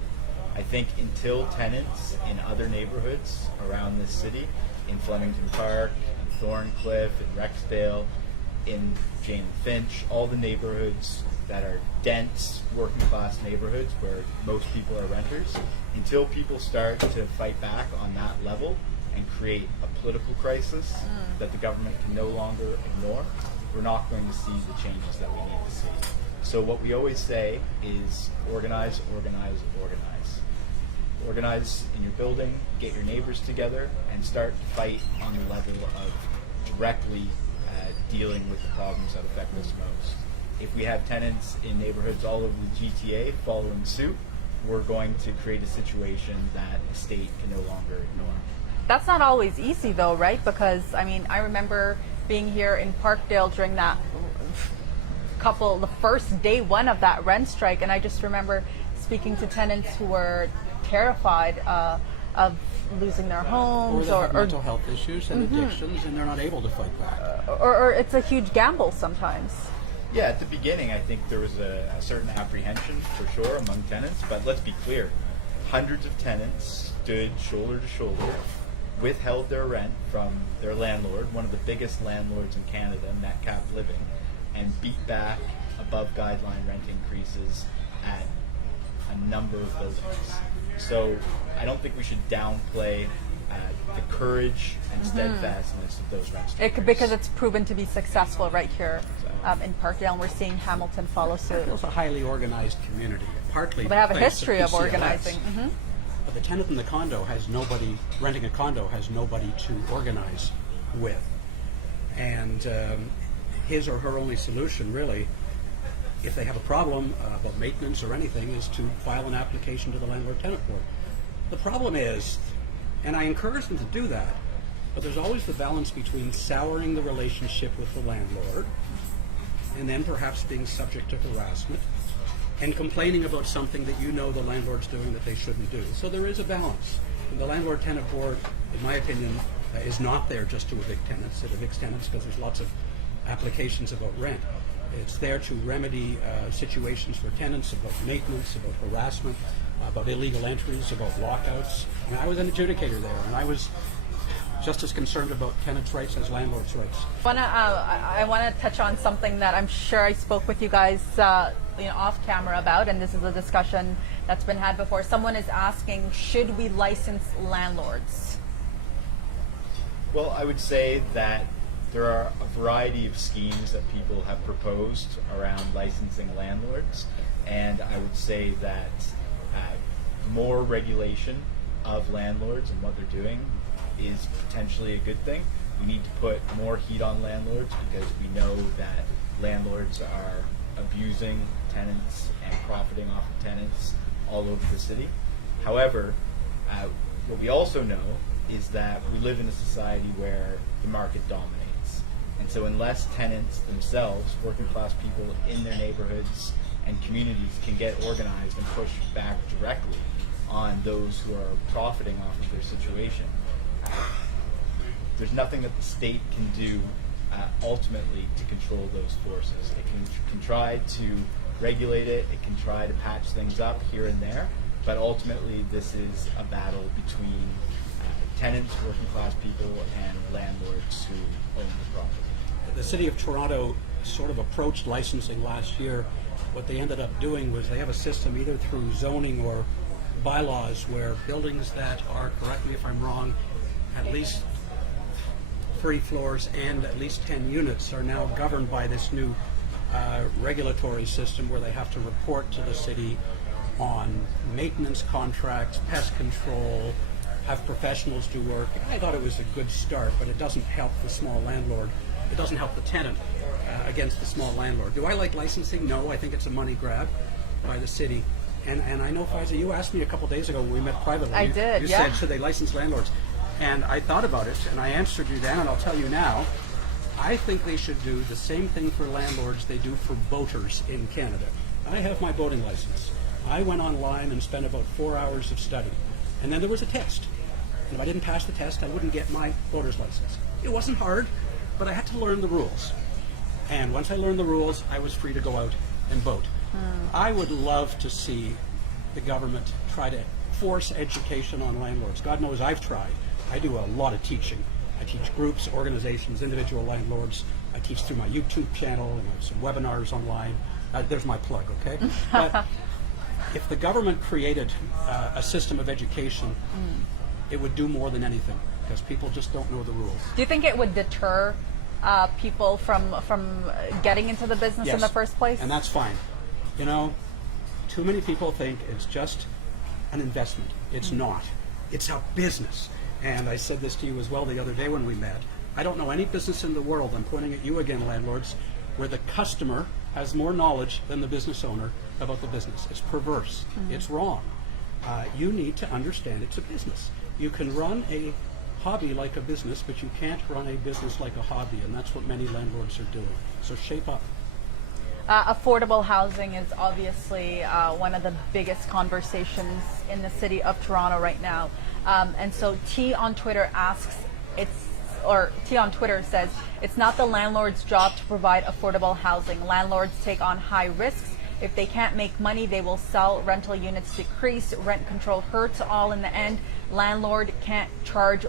I think until tenants in other neighborhoods around this city, in Flemington Park, in Thorncliffe, in Rexdale, in Jane and Finch, all the neighborhoods that are dense working class neighborhoods where most people are renters, until people start to fight back on that level and create a political crisis that the government can no longer ignore, we're not going to see the changes that we need to see. So what we always say is organize, organize, organize. Organize in your building, get your neighbors together, and start to fight on the level of directly dealing with the problems that affect us most. If we have tenants in neighborhoods all over the GTA following suit, we're going to create a situation that the state can no longer ignore. That's not always easy though, right? Because I mean, I remember being here in Parkdale during that the first day one of that rent strike, and I just remember speaking to tenants who were terrified of losing their homes, or they have mental health issues and addictions, and they're not able to fight back. Or it's a huge gamble sometimes. Yeah, at the beginning, I think there was a certain apprehension for sure among tenants, but let's be clear. Hundreds of tenants stood shoulder to shoulder, withheld their rent from their landlord, one of the biggest landlords in Canada, Metcalf Living, and beat back above guideline rent increases at a number of buildings. So I don't think we should downplay the courage and steadfastness of those rent strikers. Because it's proven to be successful right here in Parkdale, and we're seeing Hamilton follow suit. It's a highly organized community, partly. But have a thanks to history of PCLS. organizing. But the tenant in the condo has nobody, renting a condo has nobody to organize with. And his or her only solution, really, if they have a problem about maintenance or anything, is to file an application to the Landlord-Tenant Board. The problem is, and I encourage them to do that, but there's always the balance between souring the relationship with the landlord and then perhaps being subject to harassment and complaining about something that you know the landlord's doing that they shouldn't do. So there is a balance. And the Landlord-Tenant Board, in my opinion, is not there just to evict tenants. It evicts tenants because there's lots of applications about rent. It's there to remedy situations for tenants, about maintenance, about harassment, about illegal entries, about lockouts. And I was an adjudicator there, and I was just as concerned about tenants' rights as landlords' rights. I want to touch on something that I'm sure I spoke with you guys off camera about, and this is a discussion that's been had before. Someone is asking, should we license landlords? Well, I would say that there are a variety of schemes that people have proposed around licensing landlords, and I would say that more regulation of landlords and what they're doing is potentially a good thing. We need to put more heat on landlords because we know that landlords are abusing tenants and profiting off of tenants all over the city. However, what we also know is that we live in a society where the market dominates. And so unless tenants themselves, working class people in their neighborhoods and communities, can get organized and push back directly on those who are profiting off of their situation, there's nothing that the state can do ultimately to control those forces. It can try to regulate it, it can try to patch things up here and there, but ultimately this is a battle between tenants, working class people, and landlords who own the property. The City of Toronto sort of approached licensing last year. What they ended up doing was they have a system either through zoning or bylaws where buildings that are, correct me if I'm wrong, at least 3 floors and at least 10 units are now governed by this new regulatory system where they have to report to the city on maintenance contracts, pest control, have professionals do work. I thought it was a good start, but it doesn't help the small landlord. It doesn't help the tenant against the small landlord. Do I like licensing? No, I think it's a money grab by the city. And I know, Faiza, you asked me a couple days ago when we met privately. I did, You yeah. said, should they license landlords? And I thought about it, and I answered you then, and I'll tell you now. I think they should do the same thing for landlords they do for boaters in Canada. I have my boating license. I went online and spent about 4 hours of study. And then there was a test. And if I didn't pass the test, I wouldn't get my boater's license. It wasn't hard, but I had to learn the rules. And once I learned the rules, I was free to go out and boat. I would love to see the government try to force education on landlords. God knows I've tried. I do a lot of teaching. I teach groups, organizations, individual landlords. I teach through my YouTube channel and I have some webinars online. There's my plug, okay? But if the government created a system of education, it would do more than anything because people just don't know the rules. Do you think it would deter people from getting into the business in the first place? And that's fine. You know, too many people think it's just an investment. It's not. It's a business. And I said this to you as well the other day when we met. I don't know any business in the world, I'm pointing at you again, landlords, where the customer has more knowledge than the business owner about the business. It's perverse. It's wrong. You need to understand it's a business. You can run a hobby like a business, but you can't run a business like a hobby, and that's what many landlords are doing. So shape up. Affordable housing is obviously one of the biggest conversations in the city of Toronto right now. And so T on Twitter T on Twitter says, it's not the landlord's job to provide affordable housing. Landlords take on high risks. If they can't make money, they will sell. Rental units decrease. Rent control hurts all in the end. Landlord can't charge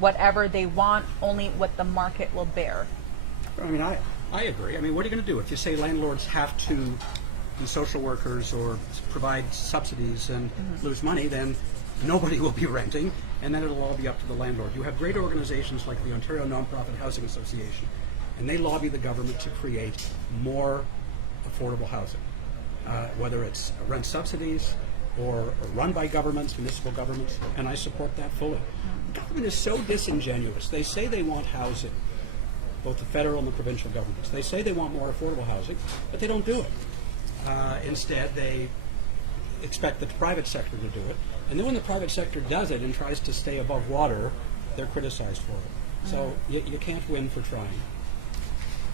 whatever they want, only what the market will bear. I mean, I agree. I mean, what are you going to do if you say landlords have to be social workers or provide subsidies and lose money? Then nobody will be renting, and then it'll all be up to the landlord. You have great organizations like the Ontario Nonprofit Housing Association, and they lobby the government to create more affordable housing, whether it's rent subsidies or run by governments, municipal governments, and I support that fully. The government is so disingenuous. They say they want housing, both the federal and the provincial governments. They say they want more affordable housing, but they don't do it. Instead, they expect the private sector to do it. And then when the private sector does it and tries to stay above water, they're criticized for it. So you can't win for trying.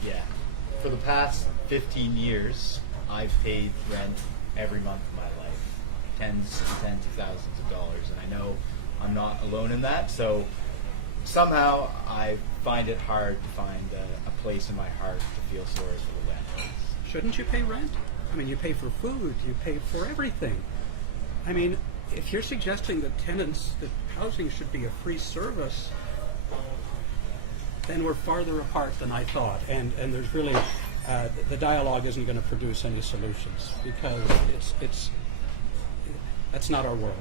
Yeah. For the past 15 years, I've paid rent every month of my life. Tens of thousands of dollars. And I know I'm not alone in that. So somehow I find it hard to find a place in my heart to feel sorry for the landlords. Shouldn't you pay rent? I mean, you pay for food, you pay for everything. I mean, if you're suggesting that housing should be a free service, then we're farther apart than I thought. And there's really, the dialogue isn't going to produce any solutions because that's not our world.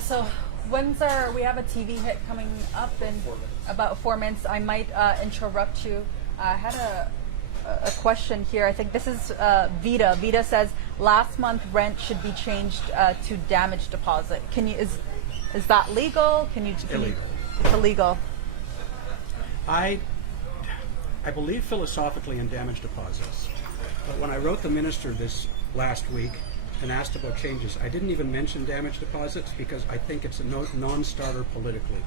So we have a TV hit coming up in about 4 minutes. I might interrupt you. I had a question here. I think this is Vita. Vita says last month rent should be changed to damage deposit. Is that legal? Illegal. It's illegal. I believe philosophically in damage deposits, but when I wrote the minister this last week and asked about changes, I didn't even mention damage deposits because I think it's a non-starter politically.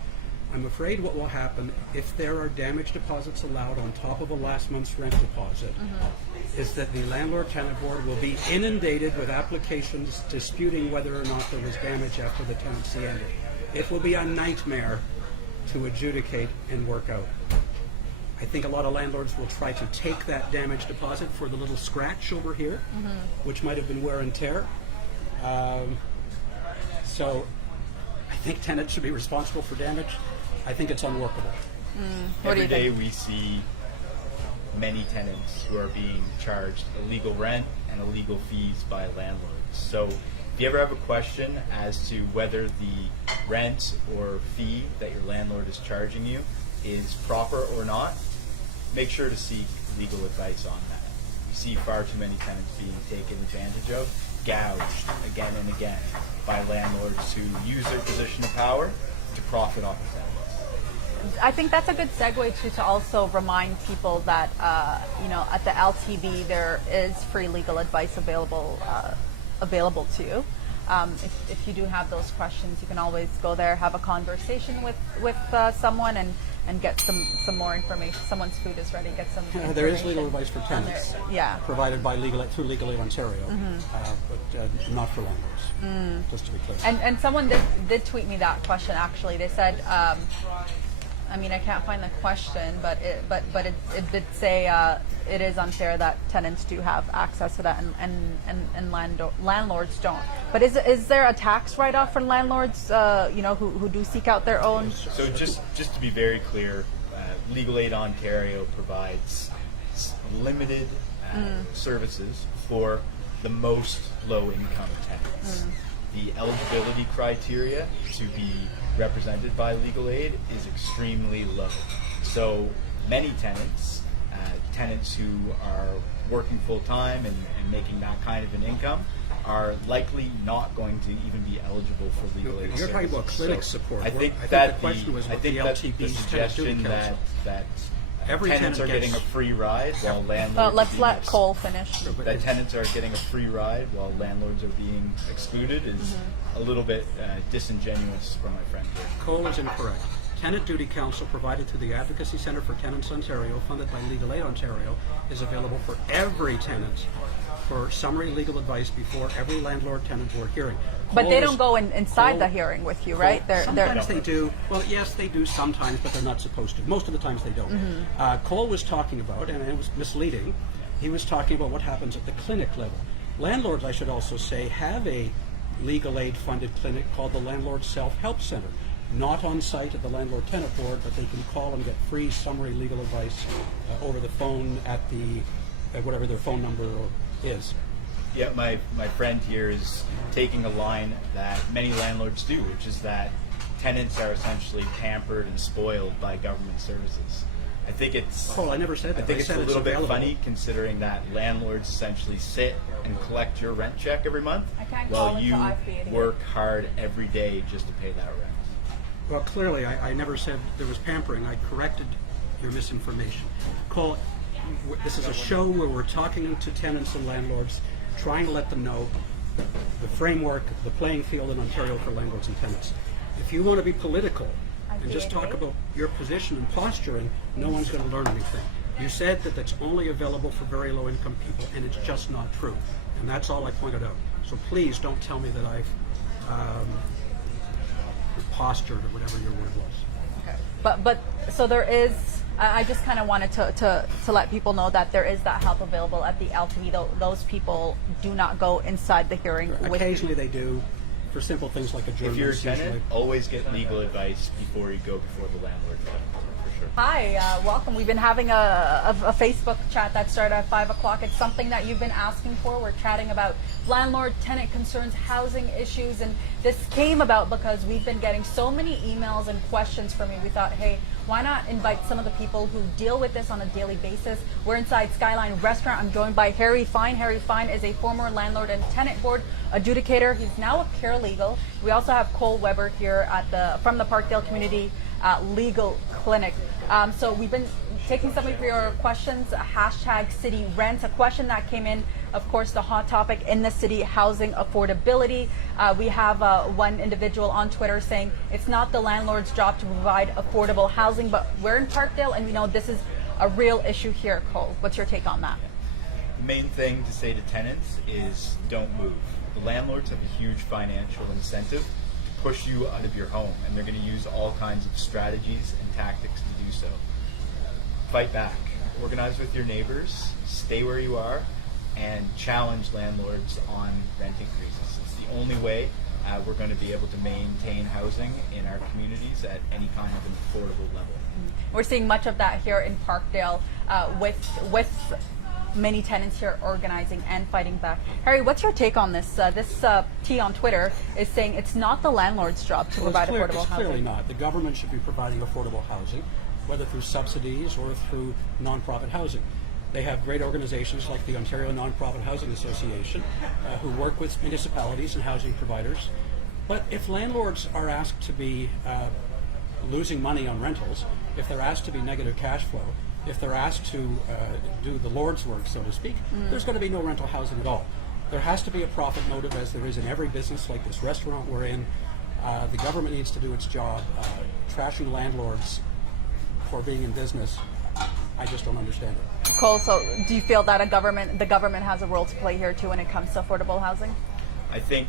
I'm afraid what will happen if there are damage deposits allowed on top of a last month's rent deposit is that the Landlord-Tenant Board will be inundated with applications disputing whether or not there was damage after the tenancy ended. It will be a nightmare to adjudicate and work out. I think a lot of landlords will try to take that damage deposit for the little scratch over here, which might have been wear and tear. So I think tenants should be responsible for damage. I think it's unworkable. Every day we see many tenants who are being charged illegal rent and illegal fees by landlords. So if you ever have a question as to whether the rent or fee that your landlord is charging you is proper or not, make sure to seek legal advice on that. You see far too many tenants being taken advantage of, gouged again and again by landlords who use their position of power to profit off of tenants. I think that's a good segue to also remind people that at the LTB there is free legal advice available to you. If you do have those questions, you can always go there, have a conversation with someone, and get some more information. Someone's food is ready. Get some. There is legal advice for tenants. Yeah. Provided by through Legal Aid Ontario, but not for landlords. Just to be clear. And someone did tweet me that question. Actually, they said, I mean, I can't find the question, but it did say it is unfair that tenants do have access to that and landlords don't. But is there a tax write-off for landlords, who do seek out their own? So just to be very clear, Legal Aid Ontario provides limited services for the most low-income tenants. The eligibility criteria to be represented by legal aid is extremely low. So many tenants, tenants who are working full-time and making that kind of an income, are likely not going to even be eligible for legal aid. You're talking about clinic support. I think the question was I think the that the LTB's suggestion tenant that every tenants are tenant getting a gets- free ride while landlords Let's are let being Cole finish. that tenants are getting a free ride while landlords are being excluded is a little bit disingenuous from my friend here. Cole is incorrect. Tenant Duty Council, provided through the Advocacy Centre for Tenants Ontario, funded by Legal Aid Ontario, is available for every tenant for summary legal advice before every landlord-tenant board hearing. But Cole they is- don't go inside Cole- the hearing with you, right? Sometimes they do. Well, yes, they do sometimes, but they're not supposed to. Most of the times they don't. Cole was talking about, and it was misleading, he was talking about what happens at the clinic level. Landlords, I should also say, have a legal aid funded clinic called the Landlord Self-Help Center. Not on site at the landlord-tenant board, but they can call and get free summary legal advice over the phone at whatever their phone number is. Yeah, my friend here is taking a line that many landlords do, which is that tenants are essentially pampered and spoiled by government services. I think it's. Oh, I never said that. I think I it's said a it's little bit available. funny considering that landlords essentially sit and collect your rent check every month I can't call while until you I've paid it. work hard every day just to pay that rent. Well, clearly, I never said there was pampering. I corrected your misinformation. Cole, this is a show where we're talking to tenants and landlords, trying to let them know the framework, the playing field in Ontario for landlords and tenants. If you want to be political and just talk about your position and posturing, no one's going to learn anything. You said that that's only available for very low-income people, and it's just not true. And that's all I pointed out. So please don't tell me that I've postured or whatever your word was. But so there is. I just kind of wanted to let people know that there is that help available at the LTV. Though those people do not go inside the hearing. Occasionally they do, for simple things like adjournments. If you're a tenant, usually. always get legal advice before you go before the landlord, for sure. Hi, welcome. We've been having a Facebook chat that started at 5 o'clock. It's something that you've been asking for. We're chatting about landlord-tenant concerns, housing issues, and this came about because we've been getting so many emails and questions from you. We thought, hey, why not invite some of the people who deal with this on a daily basis? We're inside Skyline Restaurant. I'm joined by Harry Fine. Harry Fine is a former landlord and tenant board adjudicator. He's now a paralegal. We also have Cole Weber here from the Parkdale Community Legal Clinic. So we've been taking some of your questions. Hashtag city rents, a question that came in, of course, the hot topic in the city, housing affordability. We have one individual on Twitter saying it's not the landlord's job to provide affordable housing, but we're in Parkdale and we know this is a real issue here. Cole, what's your take on that? The main thing to say to tenants is don't move. The landlords have a huge financial incentive to push you out of your home, and they're going to use all kinds of strategies and tactics to do so. Fight back. Organize with your neighbors, stay where you are, and challenge landlords on rent increases. It's the only way we're going to be able to maintain housing in our communities at any kind of an affordable level. We're seeing much of that here in Parkdale with many tenants here organizing and fighting back. Harry, what's your take on this? This T on Twitter is saying it's not the landlord's job to provide affordable It's clearly housing. not. The government should be providing affordable housing, whether through subsidies or through nonprofit housing. They have great organizations like the Ontario Nonprofit Housing Association who work with municipalities and housing providers. But if landlords are asked to be losing money on rentals, if they're asked to be negative cash flow, if they're asked to do the Lord's work, so to speak, there's going to be no rental housing at all. There has to be a profit motive, as there is in every business like this restaurant we're in. The government needs to do its job. Trashing landlords for being in business, I just don't understand it. Cole, so do you feel that the government has a role to play here too when it comes to affordable housing? I think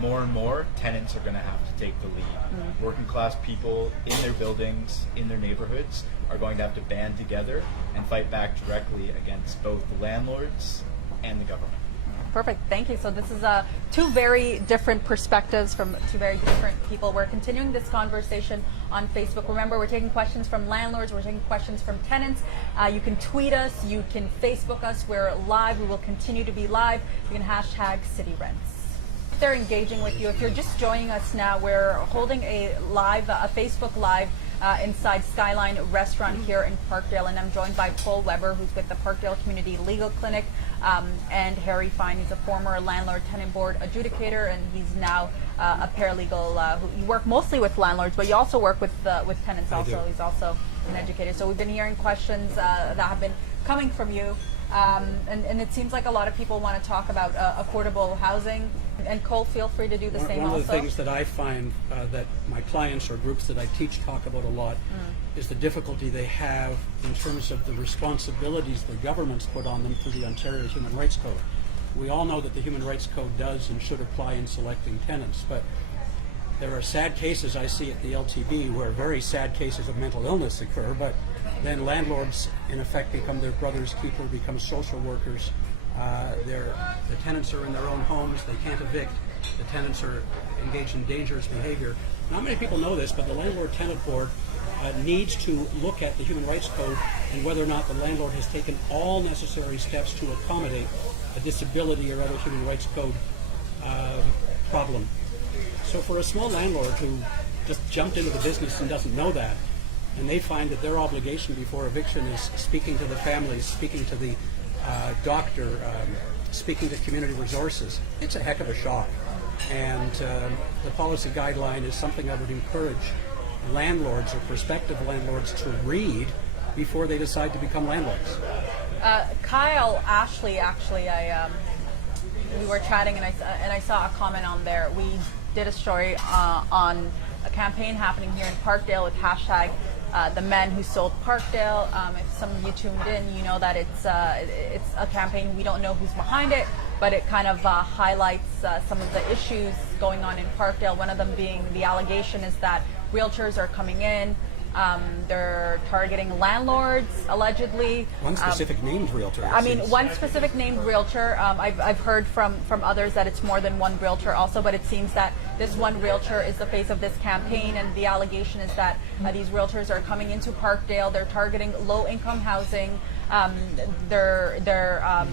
more and more tenants are going to have to take the lead. Working class people in their buildings, in their neighborhoods, are going to have to band together and fight back directly against both the landlords and the government. Perfect. Thank you. So this is two very different perspectives from two very different people. We're continuing this conversation on Facebook. Remember, we're taking questions from landlords. We're taking questions from tenants. You can tweet us. You can Facebook us. We're live. We will continue to be live. You can hashtag CityRents. If they're engaging with you, if you're just joining us now, we're holding a Facebook Live inside Skyline Restaurant here in Parkdale, and I'm joined by Cole Weber, who's with the Parkdale Community Legal Clinic, and Harry Fine. He's a former landlord tenant board adjudicator, and he's now a paralegal. You work mostly with landlords, but you also work with tenants. Also, he's also an educator. So we've been hearing questions that have been coming from you, and it seems like a lot of people want to talk about affordable housing. And Cole, feel free to do the same also. One of the things that I find that my clients or groups that I teach talk about a lot is the difficulty they have in terms of the responsibilities the government's put on them through the Ontario Human Rights Code. We all know that the Human Rights Code does and should apply in selecting tenants, but there are sad cases I see at the LTB where very sad cases of mental illness occur, but then landlords in effect become their brother's keeper, become social workers. The tenants are in their own homes, they can't evict, the tenants are engaged in dangerous behavior. Not many people know this, but the Landlord Tenant Board needs to look at the Human Rights Code and whether or not the landlord has taken all necessary steps to accommodate a disability or other Human Rights Code problem. So for a small landlord who just jumped into the business and doesn't know that, and they find that their obligation before eviction is speaking to the families, speaking to the doctor, speaking to community resources, it's a heck of a shock. And the policy guideline is something I would encourage landlords or prospective landlords to read before they decide to become landlords. Kyle Ashley, actually, we were chatting and I saw a comment on there. We did a story on a campaign happening here in Parkdale with hashtag the men who sold Parkdale. If some of you tuned in, you know that it's a campaign. We don't know who's behind it, but it kind of highlights some of the issues going on in Parkdale. One of them being the allegation is that realtors are coming in. They're targeting landlords, allegedly. One specific named realtor. One specific named realtor. I've heard from others that it's more than one realtor also, but it seems that this one realtor is the face of this campaign, and the allegation is that these realtors are coming into Parkdale. They're targeting low-income housing. They're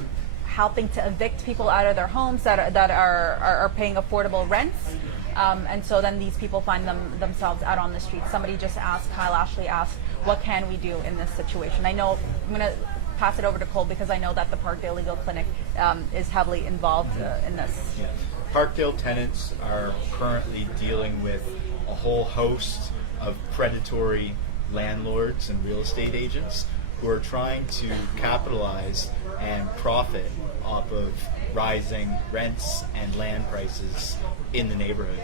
helping to evict people out of their homes that are paying affordable rents. And so then these people find themselves out on the street. Somebody just asked, Kyle Ashley asked, what can we do in this situation? I know, I'm going to pass it over to Cole because I know that the Parkdale Legal Clinic is heavily involved in this. Yeah. Parkdale tenants are currently dealing with a whole host of predatory landlords and real estate agents who are trying to capitalize and profit off of rising rents and land prices in the neighborhood.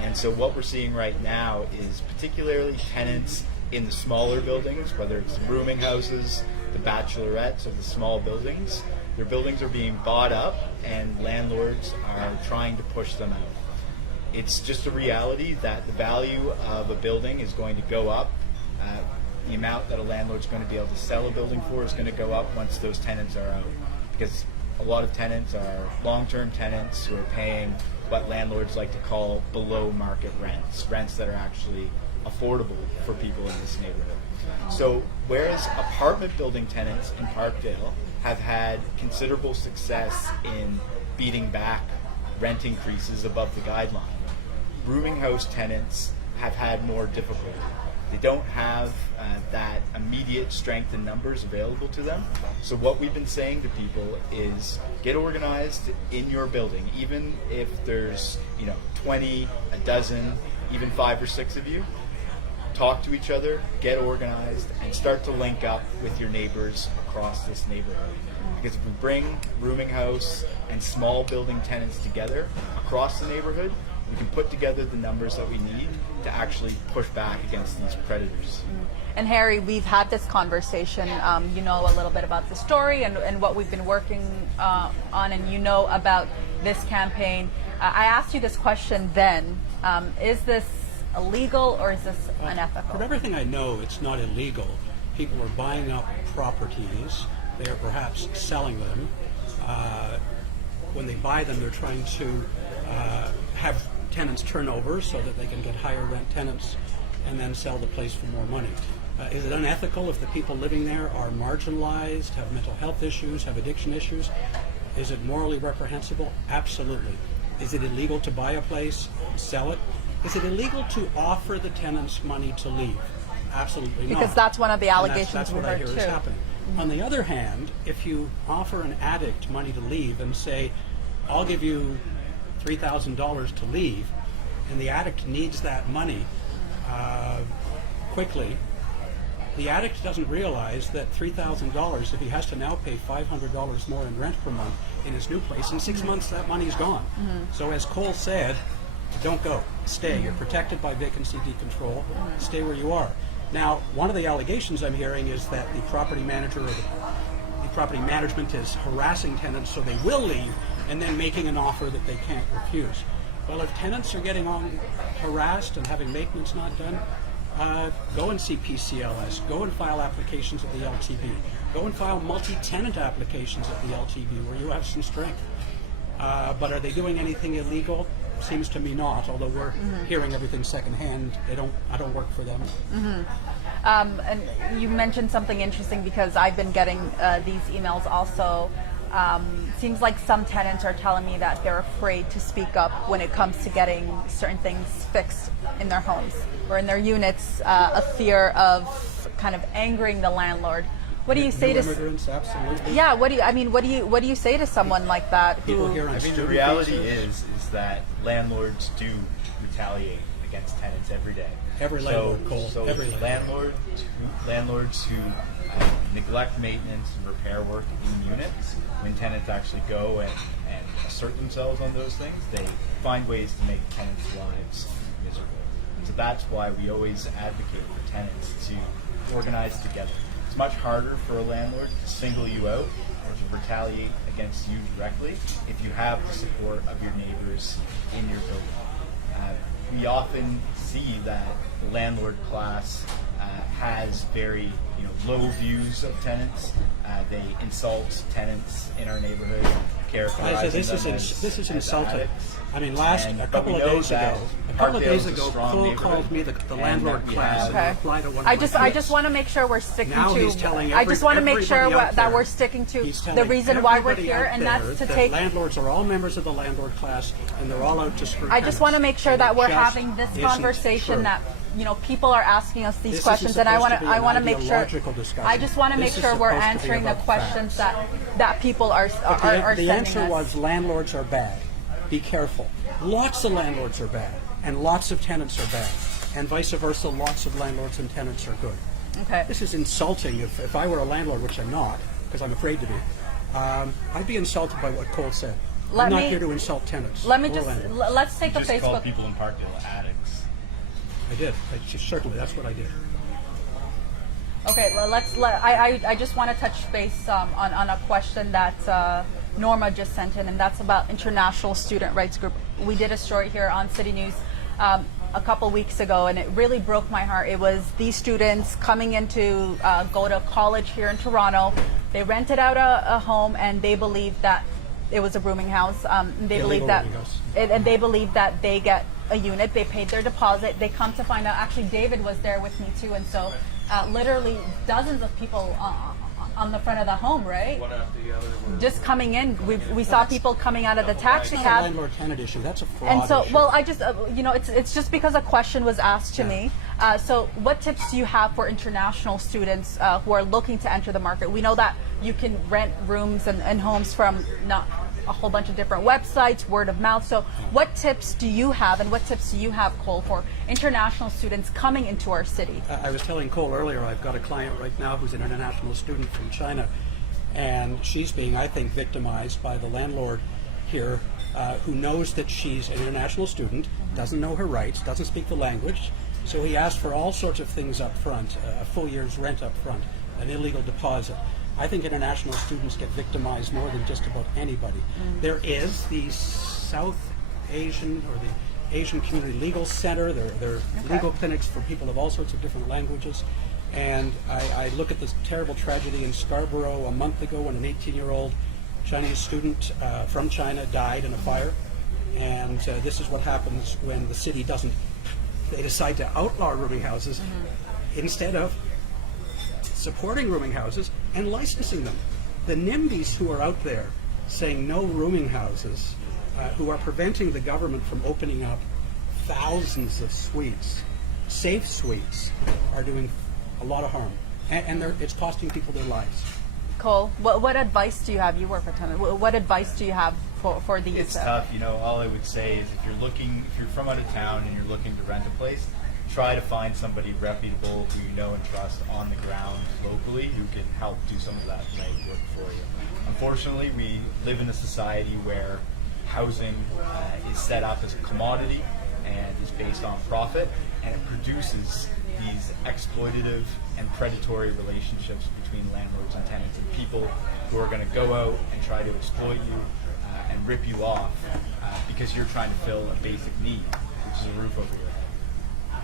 And so what we're seeing right now is particularly tenants in the smaller buildings, whether it's the rooming houses, the bachelorettes, or the small buildings. Their buildings are being bought up and landlords are trying to push them out. It's just a reality that the value of a building is going to go up. The amount that a landlord's going to be able to sell a building for is going to go up once those tenants are out, because a lot of tenants are long-term tenants who are paying what landlords like to call below market rents that are actually affordable for people in this neighborhood. So whereas apartment building tenants in Parkdale have had considerable success in beating back rent increases above the guideline, rooming house tenants have had more difficulty. They don't have that immediate strength in numbers available to them. So what we've been saying to people is get organized in your building, even if there's 20, a dozen, even 5 or 6 of you. Talk to each other, get organized, and start to link up with your neighbors across this neighborhood. Because if we bring rooming house and small building tenants together across the neighborhood, we can put together the numbers that we need to actually push back against these predators. And Harry, we've had this conversation. You know a little bit about the story and what we've been working on, and you know about this campaign. I asked you this question then. Is this illegal or is this unethical? From everything I know, it's not illegal. People are buying up properties. They are perhaps selling them. When they buy them, they're trying to have tenants turn over so that they can get higher rent tenants and then sell the place for more money. Is it unethical if the people living there are marginalized, have mental health issues, have addiction issues? Is it morally reprehensible? Absolutely. Is it illegal to buy a place, sell it? Is it illegal to offer the tenants money to leave? Absolutely not. Because that's one of the And allegations that's we what I heard hear too. is happening. On the other hand, if you offer an addict money to leave and say, I'll give you $3,000 to leave, and the addict needs that money quickly, the addict doesn't realize that $3,000, if he has to now pay $500 more in rent per month in his new place, in 6 months that money's gone. So as Cole said, don't go, stay. You're protected by vacancy decontrol, stay where you are. Now, one of the allegations I'm hearing is that the property manager or the property management is harassing tenants so they will leave and then making an offer that they can't refuse. Well, if tenants are getting harassed and having maintenance not done, go and see PCLS, go and file applications at the LTB, go and file multi-tenant applications at the LTB where you have some strength. But are they doing anything illegal? Seems to me not, although we're hearing everything secondhand. I don't work for them. And you mentioned something interesting because I've been getting these emails also. Seems like some tenants are telling me that they're afraid to speak up when it comes to getting certain things fixed in their homes or in their units, a fear of kind of angering the landlord. What do you say New to immigrants? Absolutely. Yeah, what do you say to someone like that People who here on I mean, the student reality visas. is that landlords do retaliate against tenants every day. Every landlord, Cole, So every landlords who neglect maintenance and repair work in units, when tenants actually go and assert themselves on those things, they find ways to make tenants' lives miserable. So that's why we always advocate for tenants to organize together. It's much harder for a landlord to single you out or to retaliate against you directly if you have the support of your neighbors in your building. We often see that the landlord class has very low views of tenants. They insult tenants in our neighborhood, characterizing This them is as insulting. addicts. I mean, a But couple we of know days that ago, Parkdale is a strong Cole neighborhood, called me the and landlord that we class have- and replied to one of I my just tweets. want to make sure we're sticking Now to. he's telling I just want to make sure everybody out that there- we're sticking to he's the telling reason why we're everybody here, out and there that's to that take. landlords are all members of the landlord class, and they're all out to screw I just want to make sure And that it we're just having this isn't conversation true. that people are asking us these This questions, isn't and I supposed want to to be an make sure. ideological discussion. I just want to make This is sure we're supposed to be answering the about questions facts. that people are The sending answer us. was landlords are bad. Be careful. Lots of landlords are bad, and lots of tenants are bad, and vice versa. Lots of landlords and tenants are good. Okay. This is insulting. If I were a landlord, which I'm not, because I'm afraid to be, I'd be insulted by what Cole said. Let I'm not me- here to insult tenants. Let me or just landlords. let's take a Just call Facebook. people in Parkdale addicts. I did. Certainly, that's what I did. Okay, well, I just want to touch base on a question that Norma just sent in, and that's about International Student Rights Group. We did a story here on City News a couple weeks ago, and it really broke my heart. It was these students coming in to go to college here in Toronto. They rented out a home, and they believed that it was a rooming house. They Illegal believe that, rooming house. and they believe that they get a unit. They paid their deposit. They come to find out. Actually, David was there with me too, and so literally dozens of people on the front of the home, right? One after the other. Just coming in. We saw people coming out of the taxi It's not a cab. landlord-tenant issue. That's a fraud And so, issue. well, I just, it's just because a question was asked to me. So what tips do you have for international students who are looking to enter the market? We know that you can rent rooms and homes from not a whole bunch of different websites, word of mouth. So what tips do you have, and what tips do you have, Cole, for international students coming into our city? I was telling Cole earlier, I've got a client right now who's an international student from China, and she's being, I think, victimized by the landlord here, who knows that she's an international student, doesn't know her rights, doesn't speak the language, so he asked for all sorts of things up front, a full year's rent up front, an illegal deposit. I think international students get victimized more than just about anybody. There is the South Asian or the Asian Community Legal Center. There are legal clinics for people of all sorts of different languages. And I look at this terrible tragedy in Scarborough a month ago when an 18-year-old Chinese student from China died in a fire. And this is what happens when the city they decide to outlaw rooming houses instead of supporting rooming houses and licensing them. The NIMBYs who are out there saying no rooming houses, who are preventing the government from opening up thousands of suites, safe suites, are doing a lot of harm. And it's costing people their lives. Cole, what advice do you have? You work with tenants. What advice do you have for these? It's tough. All I would say is if you're from out of town and you're looking to rent a place, try to find somebody reputable who you know and trust on the ground locally who can help do some of that legwork for you. Unfortunately, we live in a society where housing is set up as a commodity and is based on profit, and it produces these exploitative and predatory relationships between landlords and tenants, and people who are going to go out and try to exploit you and rip you off because you're trying to fill a basic need, which is a roof over your head.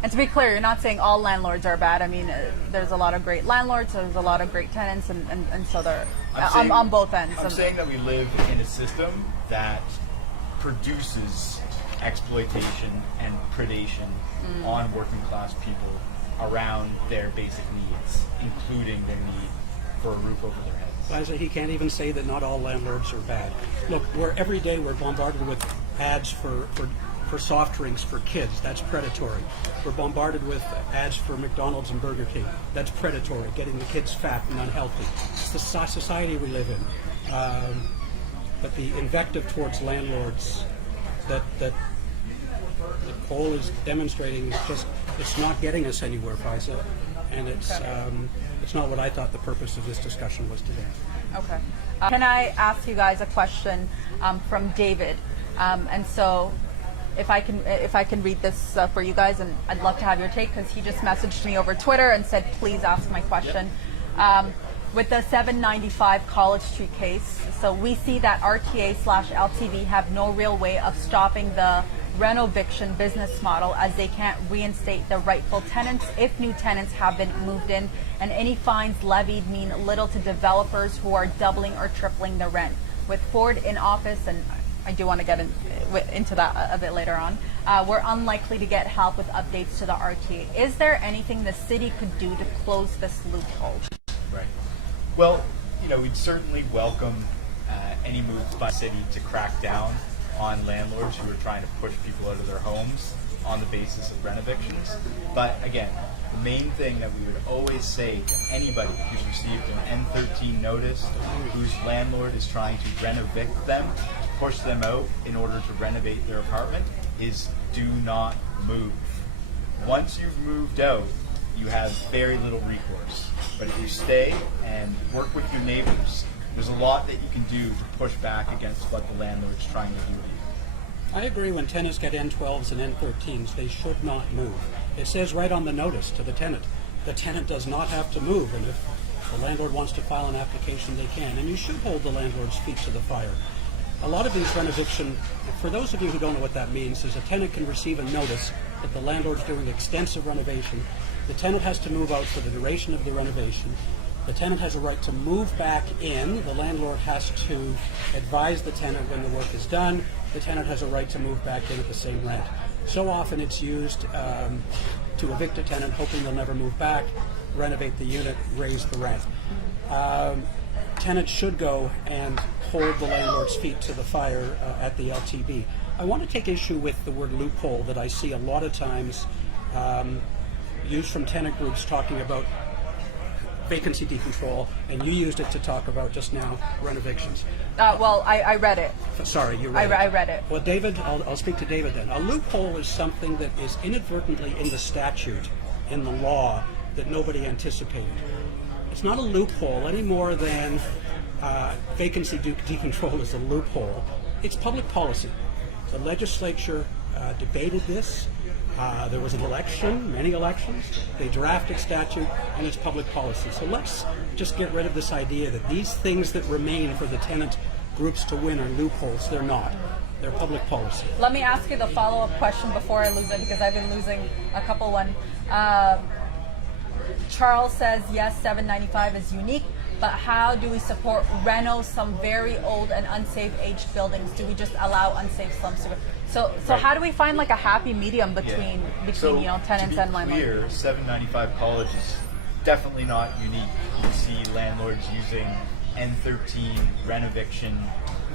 And to be clear, you're not saying all landlords are bad. I mean, there's a lot of great landlords, there's a lot of great tenants, and so they're on both ends. I'm saying that we live in a system that produces exploitation and predation on working class people around their basic needs, including their need for a roof over their heads. Liza, he can't even say that not all landlords are bad. Look, every day we're bombarded with ads for soft drinks for kids. That's predatory. We're bombarded with ads for McDonald's and Burger King. That's predatory, getting the kids fat and unhealthy. It's the society we live in. But the invective towards landlords that Cole is demonstrating is just, it's not getting us anywhere, Faiza, and it's not what I thought the purpose of this discussion was today. Okay. Can I ask you guys a question from David? And so, if I can read this for you guys, and I'd love to have your take because he just messaged me over Twitter and said, please ask my question. Yep. With the 795 College Street case, so we see that RTA/LTV have no real way of stopping the renoviction business model, as they can't reinstate the rightful tenants if new tenants have been moved in, and any fines levied mean little to developers who are doubling or tripling the rent. With Ford in office, and I do want to get into that a bit later on, we're unlikely to get help with updates to the RTA. Is there anything the city could do to close this loophole? Right. Well, we'd certainly welcome any moves by the city to crack down on landlords who are trying to push people out of their homes on the basis of renovictions. But again, the main thing that we would always say to anybody who's received an N13 notice, whose landlord is trying to renovict them, to push them out in order to renovate their apartment, is do not move. Once you've moved out, you have very little recourse. But if you stay and work with your neighbors, there's a lot that you can do to push back against what the landlord's trying to do to you. I agree when tenants get N12s and N13s, they should not move. It says right on the notice to the tenant does not have to move, and if the landlord wants to file an application, they can. And you should hold the landlord's feet to the fire. A lot of these renoviction, for those of you who don't know what that means, is a tenant can receive a notice that the landlord's doing extensive renovation. The tenant has to move out for the duration of the renovation. The tenant has a right to move back in. The landlord has to advise the tenant when the work is done. The tenant has a right to move back in at the same rent. So often it's used to evict a tenant, hoping they'll never move back, renovate the unit, raise the rent. Tenants should go and hold the landlord's feet to the fire at the LTB. I want to take issue with the word loophole that I see a lot of times used from tenant groups talking about vacancy decontrol, and you used it to talk about just now renovictions. Well, I read it. Sorry, you read it. I read it. Well, David, I'll speak to David then. A loophole is something that is inadvertently in the statute, in the law, that nobody anticipated. It's not a loophole any more than vacancy decontrol is a loophole. It's public policy. The legislature debated this. There was an election, many elections. They drafted statute, and it's public policy. So let's just get rid of this idea that these things that remain for the tenant groups to win are loopholes. They're not. They're public policy. Let me ask you the follow-up question before I lose it, because I've been losing a couple one. Charles says, yes, 795 is unique, but how do we support reno some very old and unsafe aged buildings? Do we just allow unsafe slums to go? So Right. how do we find like a happy medium between So, you know, tenants and to be landlords? clear, 795 College is definitely not unique. You see landlords using N13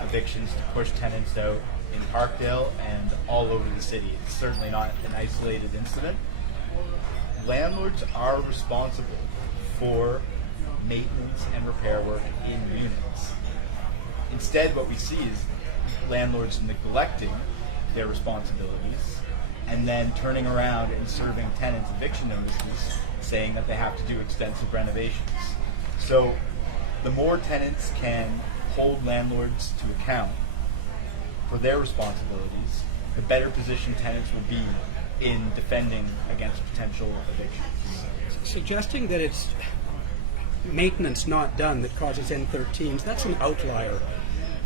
evictions to push tenants out in Parkdale and all over the city. It's certainly not an isolated incident. Landlords are responsible for maintenance and repair work in units. Instead, what we see is landlords neglecting their responsibilities and then turning around and serving tenants eviction notices saying that they have to do extensive renovations. So the more tenants can hold landlords to account for their responsibilities, the better positioned tenants will be in defending against potential evictions. Suggesting that it's maintenance not done that causes N13s, that's an outlier.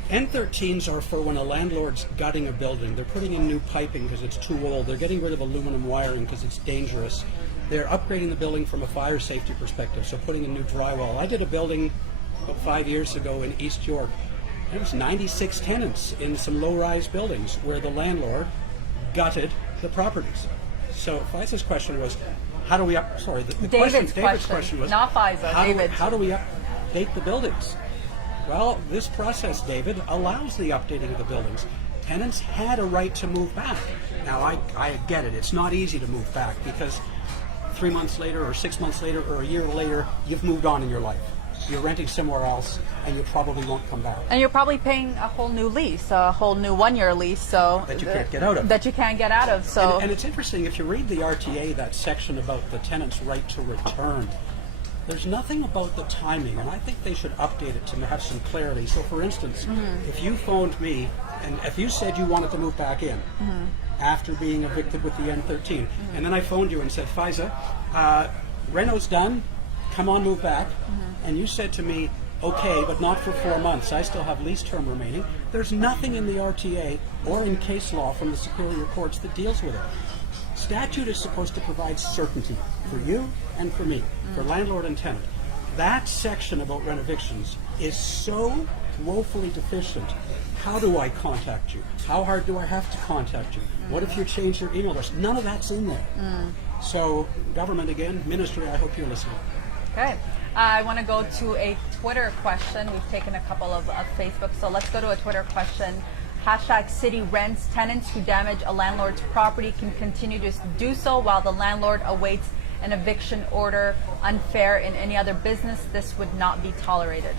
N13s are for when a landlord's gutting a building. They're putting in new piping because it's too old. They're getting rid of aluminum wiring because it's dangerous. They're upgrading the building from a fire safety perspective, so putting in new drywall. I did a building about 5 years ago in East York. There was 96 tenants in some low-rise buildings where the landlord gutted the properties. So Faiza's question was, how do we David's question was, not Faiza, David. How do we update the buildings? Well, this process, David, allows the updating of the buildings. Tenants had a right to move back. Now, I get it. It's not easy to move back because 3 months later or 6 months later or a year later, you've moved on in your life. You're renting somewhere else and you probably won't come back. And you're probably paying a whole new lease, a whole new 1-year lease, so that you can't get out of. That you can't get out of. So and it's interesting, if you read the RTA, that section about the tenant's right to return, there's nothing about the timing, and I think they should update it to have some clarity. So for instance, if you phoned me and if you said you wanted to move back in after being evicted with the N13, and then I phoned you and said, Faiza, reno's done, come on, move back, and you said to me, okay, but not for 4 months, I still have lease term remaining, there's nothing in the RTA or in case law from the superior courts that deals with it. Statute is supposed to provide certainty for you and for me, for landlord and tenant. That section about renovictions is so woefully deficient. How do I contact you? How hard do I have to contact you? What if you change your email address? None of that's in there. So government again, ministry, I hope you're listening. Okay. I want to go to a Twitter question. We've taken a couple of Facebook, so let's go to a Twitter question. #city rents. Tenants who damage a landlord's property can continue to do so while the landlord awaits an eviction order. Unfair in any other business. This would not be tolerated.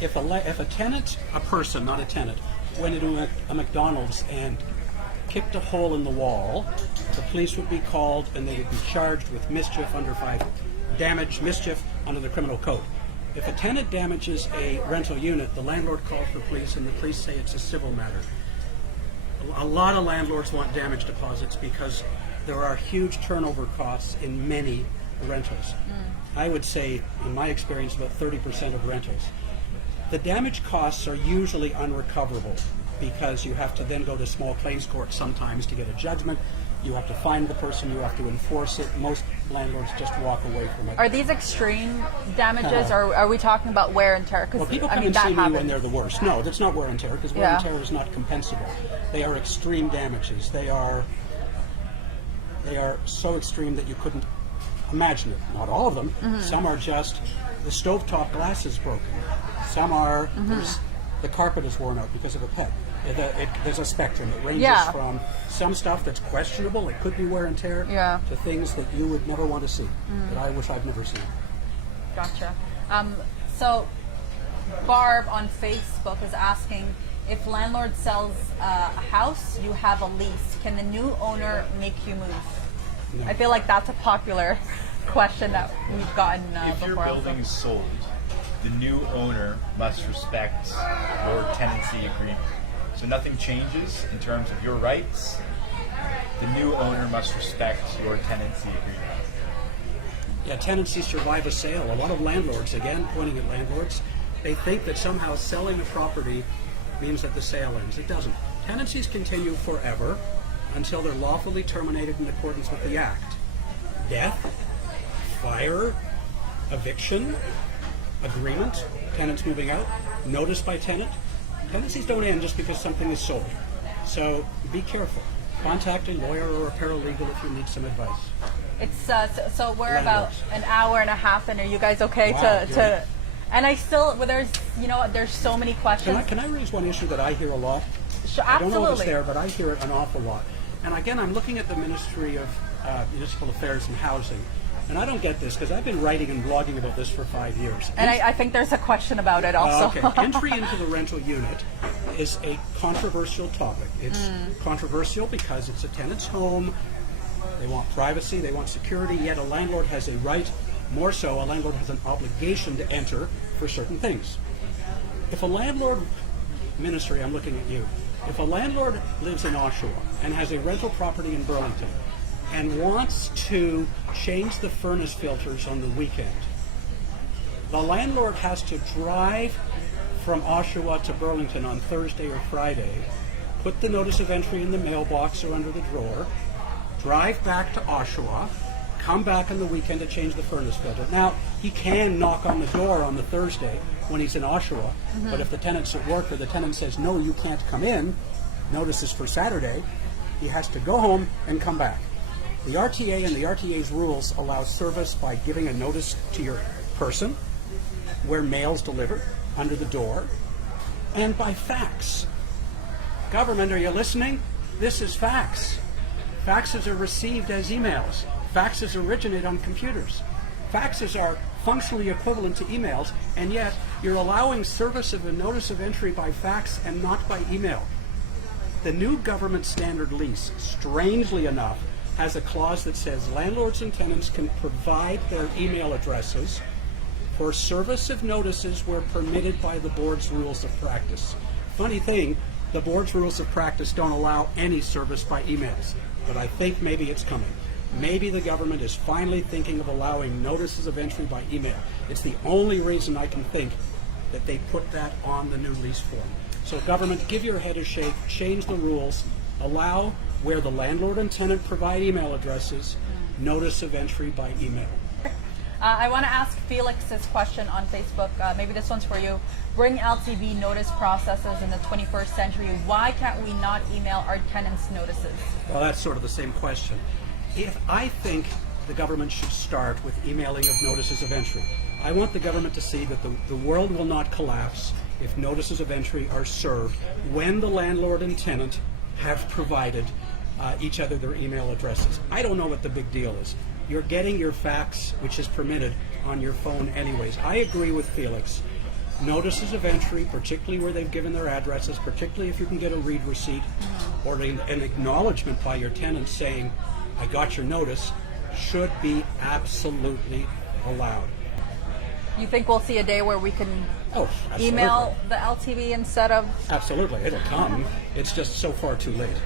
If a tenant, a person, not a tenant, went into a McDonald's and kicked a hole in the wall, the police would be called and they would be charged with mischief under 5, mischief under the criminal code. If a tenant damages a rental unit, the landlord calls the police and the police say it's a civil matter. A lot of landlords want damage deposits because there are huge turnover costs in many rentals. I would say, in my experience, about 30% of rentals. The damage costs are usually unrecoverable because you have to then go to small claims court sometimes to get a judgment. You have to find the person, you have to enforce it. Most landlords just walk away from it. Are these extreme damages, or are we talking about wear and tear? Well, people come and see me when they're the worst. No, that's not wear and tear, because wear and tear is not compensable. They are extreme damages. They are so extreme that you couldn't imagine it. Not all of them. Some are just the stovetop glass is broken. Some are the carpet is worn out because of a pet. There's a spectrum. It ranges from some stuff that's questionable, it could be wear and tear, to things that you would never want to see, that I wish I'd never seen. Gotcha. So Barb on Facebook is asking, if landlord sells a house, you have a lease, can the new owner make you move? No. I feel like that's a popular question that we've gotten if before. Your building is sold, the new owner must respect your tenancy agreement. So nothing changes in terms of your rights. The new owner must respect your tenancy agreement. Yeah, tenancies survive a sale. A lot of landlords, again, pointing at landlords, they think that somehow selling a property means that the sale ends. It doesn't. Tenancies continue forever until they're lawfully terminated in accordance with the Act. Death, fire, eviction, agreement, tenants moving out, notice by tenant. Tenancies don't end just because something is sold. So be careful. Contact a lawyer or a paralegal if you need some advice. It's so we're Landlords. about an hour and a half in. Are you guys okay Wow, to? And I still, well, there's so many questions. Can I raise one issue that I hear a lot? Sure, I don't know if it's absolutely. there, but I hear it an awful lot. And again, I'm looking at the Ministry of Municipal Affairs and Housing, and I don't get this because I've been writing and blogging about this for 5 years. And I think there's a question about it also. Okay. Entry into the rental unit is a controversial topic. It's controversial because it's a tenant's home. They want privacy, they want security, yet a landlord has a right, more so, a landlord has an obligation to enter for certain things. If a landlord, Ministry, I'm looking at you, if a landlord lives in Oshawa and has a rental property in Burlington and wants to change the furnace filters on the weekend, the landlord has to drive from Oshawa to Burlington on Thursday or Friday, put the notice of entry in the mailbox or under the drawer, drive back to Oshawa, come back on the weekend to change the furnace filter. Now, he can knock on the door on the Thursday when he's in Oshawa, but if the tenant's at work or the tenant says, no, you can't come in, notice is for Saturday, he has to go home and come back. The RTA and the RTA's rules allow service by giving a notice to your person, where mail's delivered, under the door, and by fax. Government, are you listening? This is fax. Faxes are received as emails. Faxes originate on computers. Faxes are functionally equivalent to emails, and yet you're allowing service of a notice of entry by fax and not by email. The new government standard lease, strangely enough, has a clause that says landlords and tenants can provide their email addresses for service of notices where permitted by the board's rules of practice. Funny thing, the board's rules of practice don't allow any service by emails, but I think maybe it's coming. Maybe the government is finally thinking of allowing notices of entry by email. It's the only reason I can think that they put that on the new lease form. So government, give your head a shake, change the rules, allow where the landlord and tenant provide email addresses, notice of entry by email. I want to ask Felix's question on Facebook. Maybe this one's for you. Bring LTV notice processes in the 21st century. Why can't we not email our tenants notices? Well, that's sort of the same question. If I think the government should start with emailing of notices of entry. I want the government to see that the world will not collapse if notices of entry are served when the landlord and tenant have provided each other their email addresses. I don't know what the big deal is. You're getting your fax, which is permitted, on your phone anyways. I agree with Felix. Notices of entry, particularly where they've given their addresses, particularly if you can get a read receipt or an acknowledgement by your tenant saying, I got your notice, should be absolutely allowed. You think we'll see a day where we can Absolutely. email the LTV instead of... Absolutely, it'll come. It's just so far too late.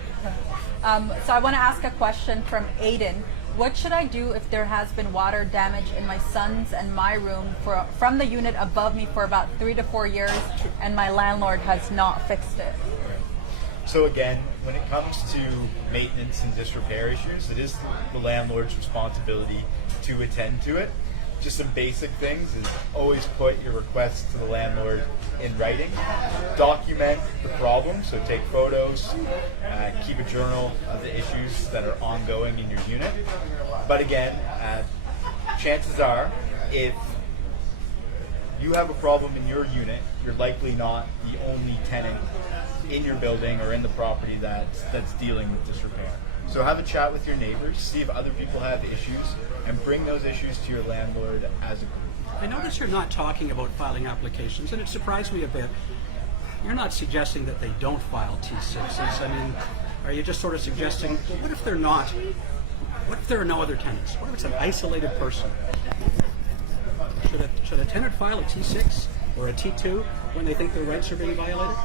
So I want to ask a question from Aiden. What should I do if there has been water damage in my son's and my room from the unit above me for about 3 to 4 years and my landlord has not fixed it? So again, when it comes to maintenance and disrepair issues, it is the landlord's responsibility to attend to it. Just some basic things is always put your requests to the landlord in writing. Document the problem, so take photos, keep a journal of the issues that are ongoing in your unit. But again, chances are, if you have a problem in your unit, you're likely not the only tenant in your building or in the property that's dealing with disrepair. So have a chat with your neighbors, see if other people have issues, and bring those issues to your landlord as a group. I notice you're not talking about filing applications, and it surprised me a bit. You're not suggesting that they don't file T6s. I mean, are you just sort of suggesting, well, what if they're not? What if there are no other tenants? What if it's an isolated person? Should a tenant file a T6 or a T2 when they think their rights are being violated?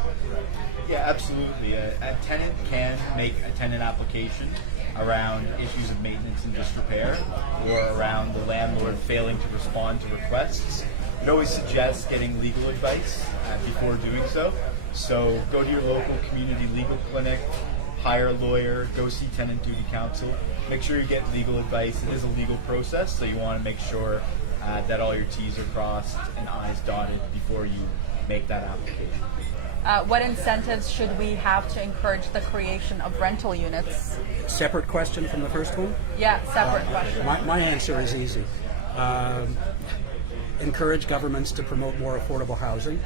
Yeah, absolutely. A tenant can make a tenant application around issues of maintenance and disrepair or around the landlord failing to respond to requests. We'd always suggest getting legal advice before doing so. So go to your local community legal clinic, hire a lawyer, go see tenant duty counsel. Make sure you get legal advice. It is a legal process, so you want to make sure that all your T's are crossed and I's dotted before you make that application. What incentives should we have to encourage the creation of rental units? Separate question from the first one? Yeah, separate question. My answer is easy. Encourage governments to promote more affordable housing,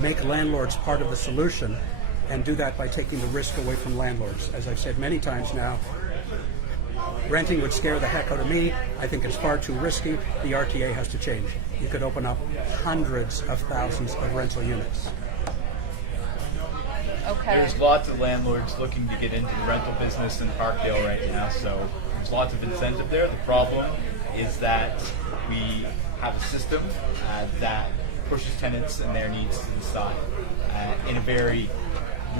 make landlords part of the solution, and do that by taking the risk away from landlords. As I've said many times now, renting would scare the heck out of me. I think it's far too risky. The RTA has to change. You could open up hundreds of thousands of rental units. Okay. There's lots of landlords looking to get into the rental business in Parkdale right now, so there's lots of incentive there. The problem is that we have a system that pushes tenants and their needs to the side in a very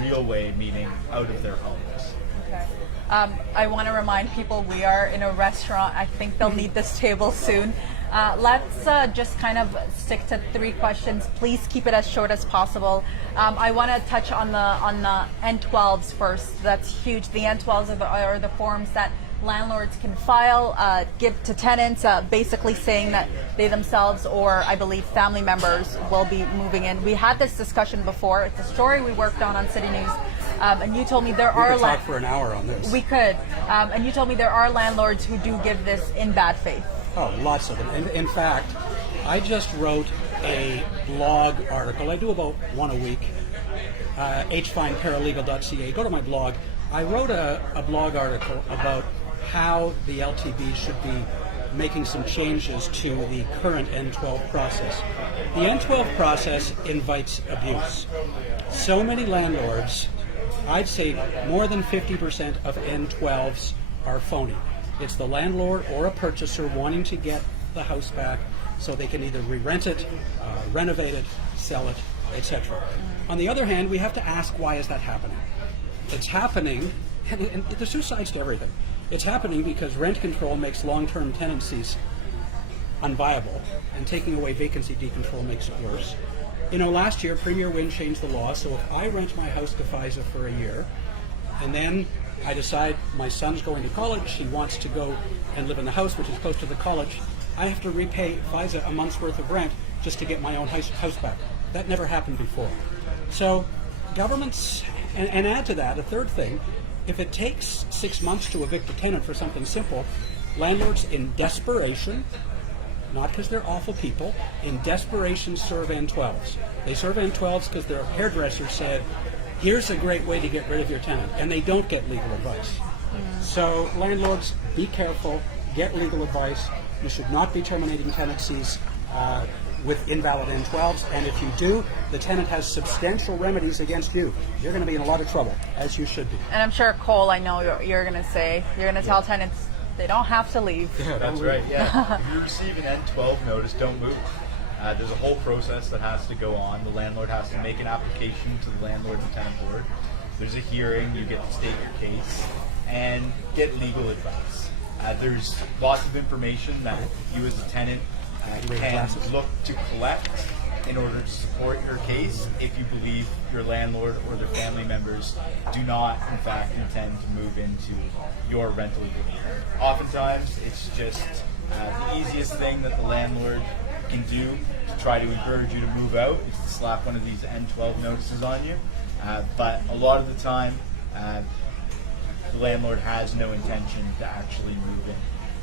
real way, meaning out of their homes. Okay. I want to remind people we are in a restaurant. I think they'll need this table soon. Let's just kind of stick to 3 questions. Please keep it as short as possible. I want to touch on the N12s first. That's huge. The N12s are the forms that landlords can file, give to tenants, basically saying that they themselves or I believe family members will be moving in. We had this discussion before. It's a story we worked on City News. And you told me there We are could talk for an hour on this. We could. And you told me there are landlords who do give this in bad faith. Oh, lots of them. In fact, I just wrote a blog article. I do about one a week. hfineparalegal.ca. Go to my blog. I wrote a blog article about how the LTB should be making some changes to the current N12 process. The N12 process invites abuse. So many landlords, I'd say more than 50% of N12s are phony. It's the landlord or a purchaser wanting to get the house back so they can either re-rent it, renovate it, sell it, etc. On the other hand, we have to ask, why is that happening? It's happening, and there's 2 sides to everything. It's happening because rent control makes long-term tenancies unviable, and taking away vacancy decontrol makes it worse. You know, last year, Premier Wynne changed the law, so if I rent my house to FISA for a year, and then I decide my son's going to college, he wants to go and live in the house, which is close to the college, I have to repay FISA a month's worth of rent just to get my own house back. That never happened before. So governments, and add to that, a third thing, if it takes 6 months to evict a tenant for something simple, landlords in desperation, not because they're awful people, in desperation serve N12s. They serve N12s because their hairdresser said, here's a great way to get rid of your tenant, and they don't get legal advice. So landlords, be careful, get legal advice. You should not be terminating tenancies with invalid N12s, and if you do, the tenant has substantial remedies against you. You're going to be in a lot of trouble, as you should be. And I'm sure, Cole, I know you're going to say, you're going to tell tenants they don't have to leave. Yeah, That's right, yeah. If you receive an N12 notice, don't move. There's a whole process that has to go on. The landlord has to make an application to the landlord and tenant board. There's a hearing, you get to state your case, and get legal advice. There's lots of information that you as a tenant can look to collect in order to support your case if you believe your landlord or their family members do not, in fact, intend to move into your rental unit. Oftentimes, it's just the easiest thing that the landlord can do to try to encourage you to move out is to slap one of these N12 notices on you. But a lot of the time, the landlord has no intention to actually move in.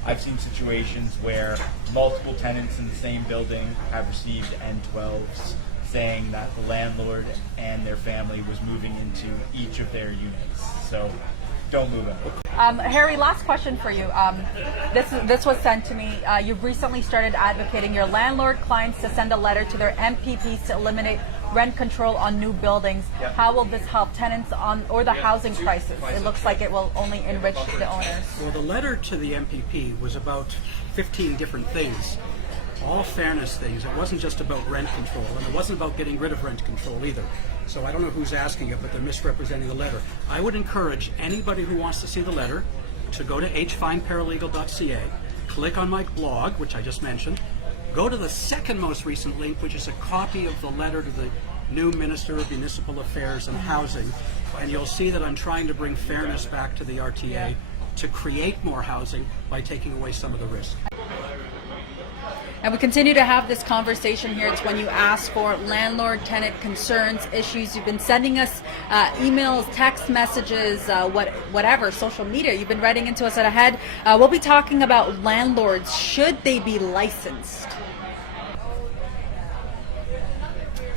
I've seen situations where multiple tenants in the same building have received N12s saying that the landlord and their family was moving into each of their units. So don't move in. Harry, last question for you. This was sent to me. You've recently started advocating your landlord clients to send a letter to their MPPs to eliminate rent control on new buildings. Yep. How will this help tenants or the housing crisis? It looks like it will only enrich the owners. Well, the letter to the MPP was about 15 different things, all fairness things. It wasn't just about rent control, and it wasn't about getting rid of rent control either. So I don't know who's asking it, but they're misrepresenting the letter. I would encourage anybody who wants to see the letter to go to hfineparalegal.ca, click on my blog, which I just mentioned, Go to the second most recent link, which is a copy of the letter to the new Minister of Municipal Affairs and Housing, and you'll see that I'm trying to bring fairness back to the RTA to create more housing by taking away some of the risk. And we continue to have this conversation here. It's when you ask for landlord-tenant concerns, issues. You've been sending us emails, text messages, whatever, social media. You've been writing into us ahead. We'll be talking about landlords. Should they be licensed?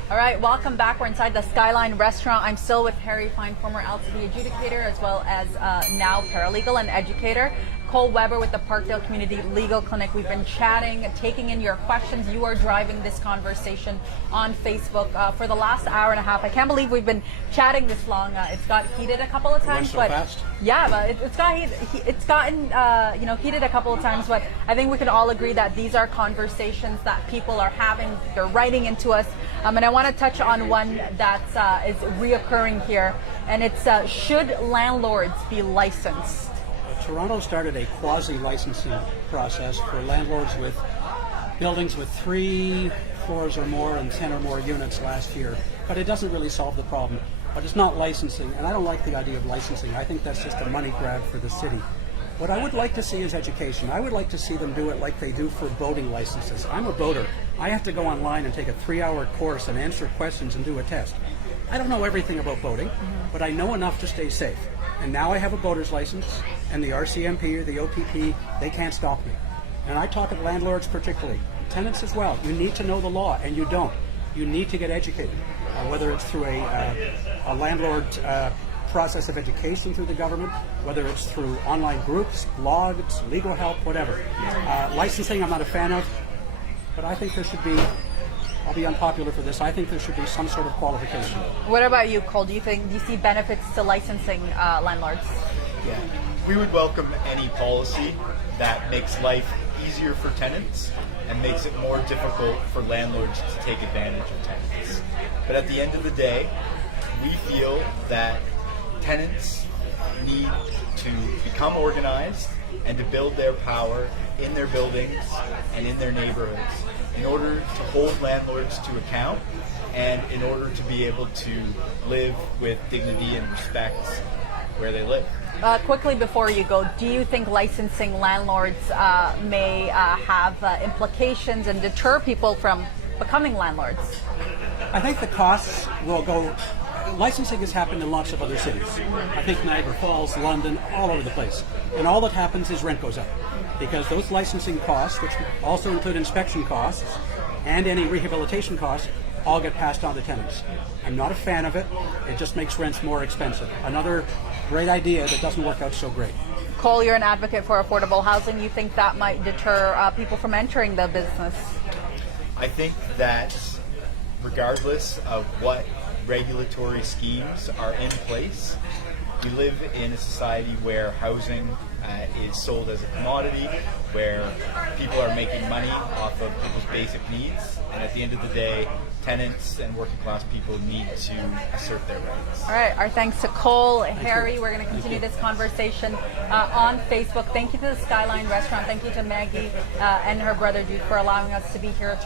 All right, welcome back. We're inside the Skyline restaurant. I'm still with Harry Fine, former LTV adjudicator, as well as now paralegal and educator. Cole Weber with the Parkdale Community Legal Clinic. We've been chatting, taking in your questions. You are driving this conversation on Facebook for the last hour and a half. I can't believe we've been chatting this long. It's got heated a couple of times, It went so fast. Yeah, but it's gotten heated a couple of times. But I think we can all agree that these are conversations that people are having. They're writing into us, and I want to touch on one that is reoccurring here, and it's should landlords be licensed? Toronto started a quasi-licensing process for landlords with buildings with 3 floors or more and 10 or more units last year, but it doesn't really solve the problem. But it's not licensing, and I don't like the idea of licensing. I think that's just a money grab for the city. What I would like to see is education. I would like to see them do it like they do for boating licenses. I'm a boater. I have to go online and take a 3-hour course and answer questions and do a test. I don't know everything about boating, but I know enough to stay safe. And now I have a boater's license, and the RCMP or the OPP, they can't stop me. And I talk to landlords particularly, tenants as well. You need to know the law, and you don't. You need to get educated, whether it's through a landlord process of education through the government, whether it's through online groups, blogs, legal help, whatever. Licensing, I'm not a fan of, but I think there should be, I'll be unpopular for this, I think there should be some sort of qualification. What about you, Cole? Do you see benefits to licensing landlords? Yeah. We would welcome any policy that makes life easier for tenants and makes it more difficult for landlords to take advantage of tenants. But at the end of the day, we feel that tenants need to become organized and to build their power in their buildings and in their neighborhoods in order to hold landlords to account and in order to be able to live with dignity and respect where they live. Quickly before you go, do you think licensing landlords may have implications and deter people from becoming landlords? I think the costs will go. Licensing has happened in lots of other cities. I think Niagara Falls, London, all over the place. And all that happens is rent goes up. Because those licensing costs, which also include inspection costs and any rehabilitation costs, all get passed on to tenants. I'm not a fan of it. It just makes rents more expensive. Another great idea that doesn't work out so great. Cole, you're an advocate for affordable housing. You think that might deter people from entering the business? I think that regardless of what regulatory schemes are in place, we live in a society where housing is sold as a commodity, where people are making money off of people's basic needs, and at the end of the day, tenants and working class people need to assert their rights. All right, our thanks to Cole, Harry. We're going to continue this conversation on Facebook. Thank you to the Skyline Restaurant. Thank you to Maggie and her brother Jude for allowing us to be here.